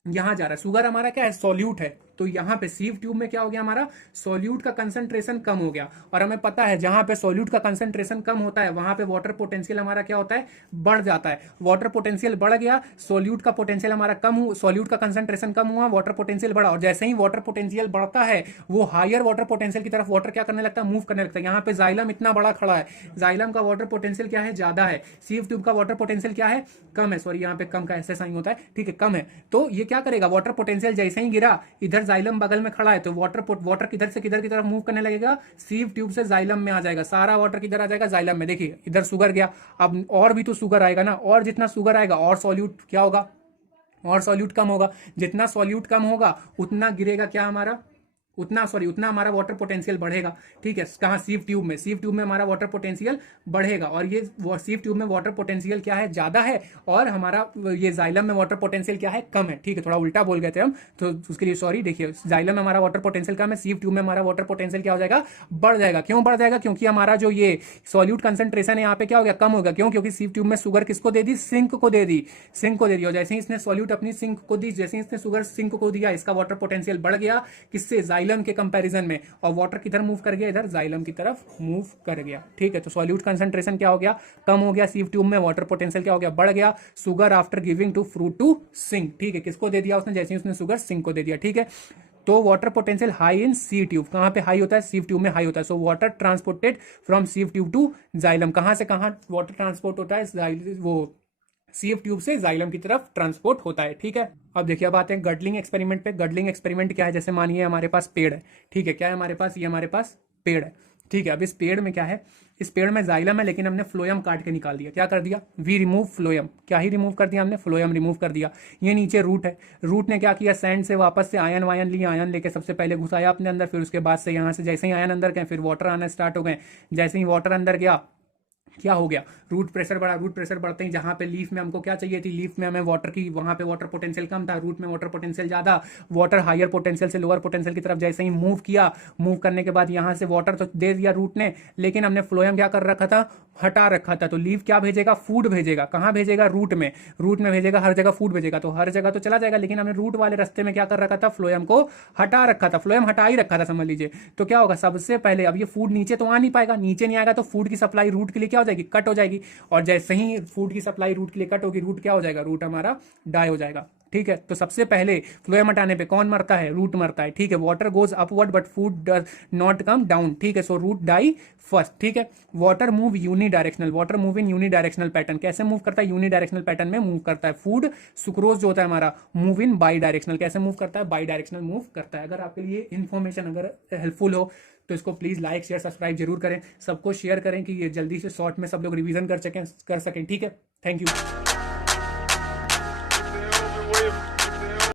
यहां जा रहा है, शुगर हमारा क्या है, सॉल्यूट है, तो यहां पे सीव ट्यूब में क्या हो गया, हमारा सॉल्यूट का कंसंट्रेशन कम हो गया, और हमें पता है जहां पे सॉल्यूट का कंसंट्रेशन कम होता है वहां पे वाटर पोटेंशियल हमारा क्या होता है, बढ़ जाता है। वाटर पोटेंशियल बढ़ गया, सॉल्यूट का पोटेंशियल हमारा कम हुआ, सॉल्यूट का कंसंट्रेशन कम हुआ, वाटर पोटेंशियल बढ़ा, और जैसे ही वाटर पोटेंशियल बढ़ता है वो हायर वाटर पोटेंशियल की तरफ वाटर क्या करने लगता है, मूव करने लगता है। यहाँ पे जाइलम इतना बड़ा खड़ा है, जाइलम का वाटर पोटेंशियल क्या है, ज्यादा है, सीव ट्यूब का वाटर पोटेंशियल क्या है, कम है, सॉरी यहाँ पे कम का ऐसे साइन होता है, ठीक है, कम है। तो ये क्या करेगा, वाटर पोटेंशियल जैसे ही गिरा, इधर जाइलम बगल में है, तो वाटर किधर से किधर की तरफ मूव करने लगेगा, सीव ट्यूब से जाइलम में आ जाएगा, सारा वाटर किधर आ जाएगा, जाइलम में। देखिए इधर शुगर गया, अब और भी तो शुगर आएगा ना, और जितना शुगर आएगा और सॉल्यूट क्या होगा, और सॉल्यूट कम होगा, जितना सॉल्यूट कम होगा उतना गिरेगा क्या हमारा, उतना हमारा वाटर पोटेंशियल बढ़ेगा, ठीक है। कहां, सीव ट्यूब में, सीव ट्यूब में हमारा वाटर पोटेंशियल बढ़ेगा, और ये सीव ट्यूब में वाटर पोटेंशियल क्या है, ज्यादा है, और हमारा ये जाइलम में वाटर पोटेंशियल क्या है, कम है, ठीक है। थोड़ा उल्टा बोल गए थे हम, तो उसके लिए सॉरी। देखिए जाइलम में हमारा वाटर पोटेंशियल कम है, सीव ट्यूब में हमारा वाटर पोटेंशियल क्या हो जाएगा, बढ़ जाएगा। क्यों बढ़ जाएगा, क्योंकि हमारा जो ये सॉल्यूट कंसंट्रेशन है यहाँ पे क्या हो गया, कम हो गया। क्यों, क्योंकि सीव ट्यूब में शुगर किसको दे दी, सिंक को दे दी, सिंक को दे दी, और जैसे ही इसने सॉल्यूट अपनी सिंक को दी, जैसे ही इसने शुगर सिंक को दिया, इसका वाटर पोटेंशियल बढ़ गया, किससे, जाइलम के कंपैरिजन में, और वाटर किधर मूव कर गया, इधर जाइलम की तरफ मूव कर गया, ठीक है। तो सॉल्यूट कंसंट्रेशन क्या हो गया, कम हो गया, सीव ट्यूब में वाटर पोटेंशियल क्या हो गया, बढ़ गया। Sugar after giving to fruit to sink, ठीक है, किसको दे दिया उसने, जैसे ही उसने शुगर सिंक को दे दिया, ठीक है। तो water potential high in sieve tube, कहाँ पे हाई होता है? सीव ट्यूब में हाई होता है। So water transported from sieve tube to xylem, कहाँ से कहाँ वाटर ट्रांसपोर्ट होता है? वो सीएफ ट्यूब से जाइलम की तरफ ट्रांसपोर्ट होता है। ठीक है, अब देखिए अब आते हैं गडलिंग एक्सपेरिमेंट पे। गडलिंग एक्सपेरिमेंट क्या है? जैसे मानिए हमारे पास पेड़ है, ठीक है, क्या है हमारे पास? ये हमारे पास पेड़ है, ठीक है। अब इस पेड़ में क्या है? इस पेड़ में जाइलम है, लेकिन हमने फ्लोयम काट के निकाल दिया। क्या कर दिया? We remove phloem. क्या ही रिमूव कर दिया हमने? फ्लोयम रिमूव कर दिया। ये नीचे रूट है, रूट ने क्या किया? सैंड से वापस से आयन वायन लिए, आयन लेके सबसे पहले घुसाया अपने अंदर, फिर उसके बाद से यहाँ से जैसे ही आयन अंदर गए फिर वाटर आना स्टार्ट हो गए। जैसे ही वाटर अंदर गया क्या हो गया? रूट प्रेशर बढ़ा। रूट प्रेशर बढ़ते ही जहां पे लीफ में हमको क्या चाहिए थी? लीफ में हमें वाटर की, वहां पे वाटर पोटेंशियल कम था, रूट में वाटर पोटेंशियल ज्यादा। वाटर हायर पोटेंशियल से लोअर पोटेंशियल की तरफ जैसे ही मूव किया, मूव करने के बाद यहां से वाटर तो दे दिया रूट ने, लेकिन हमने फ्लोएम क्या कर रखा था? हटा रखा था। तो लीफ क्या भेजेगा? फूड भेजेगा। कहां भेजेगा? रूट में। रूट में भेजेगा, हर जगह फूड भेजेगा, तो हर जगह तो चला जाएगा, लेकिन हमने रूट वाले रास्ते में क्या कर रखा था? फ्लोएम को हटा रखा था। फ्लोएम हटा ही रखा था समझ लीजिए। तो क्या होगा? सबसे पहले अब ये फूड नीचे तो आ नहीं पाएगा, नीचे नहीं आएगा तो फूड की सप्लाई रूट के लिए क्या हो जाएगी? कट हो जाएगी। और जैसे ही फूड की सप्लाई रूट के लिए कट होगी, रूट क्या हो जाएगा? रूट हमारा डाई हो जाएगा। ठीक है, तो सबसे पहले फ्लोएम हटाने पे कौन मरता है? रूट मरता है। ठीक है, water goes upward but food does not come down. ठीक है, सो रूट डाई फर्स्ट। ठीक है, water move unidirectional. Water move in unidirectional pattern. कैसे मूव करता है? यूनी डायरेक्शनल पैटर्न में मूव करता है। फूड सुक्रोज जो होता है हमारा, मूव इन बाई डायरेक्शनल। कैसे मूव करता है? बाई डायरेक्शनल मूव करता है। अगर आपके लिए इन्फॉर्मेशन अगर हेल्पफुल हो तो इसको प्लीज लाइक शेयर सब्सक्राइब जरूर करें, सबको शेयर करें कि ये जल्दी से शॉर्ट में सब लोग रिवीजन कर सकें। ठीक है, थैंक यू।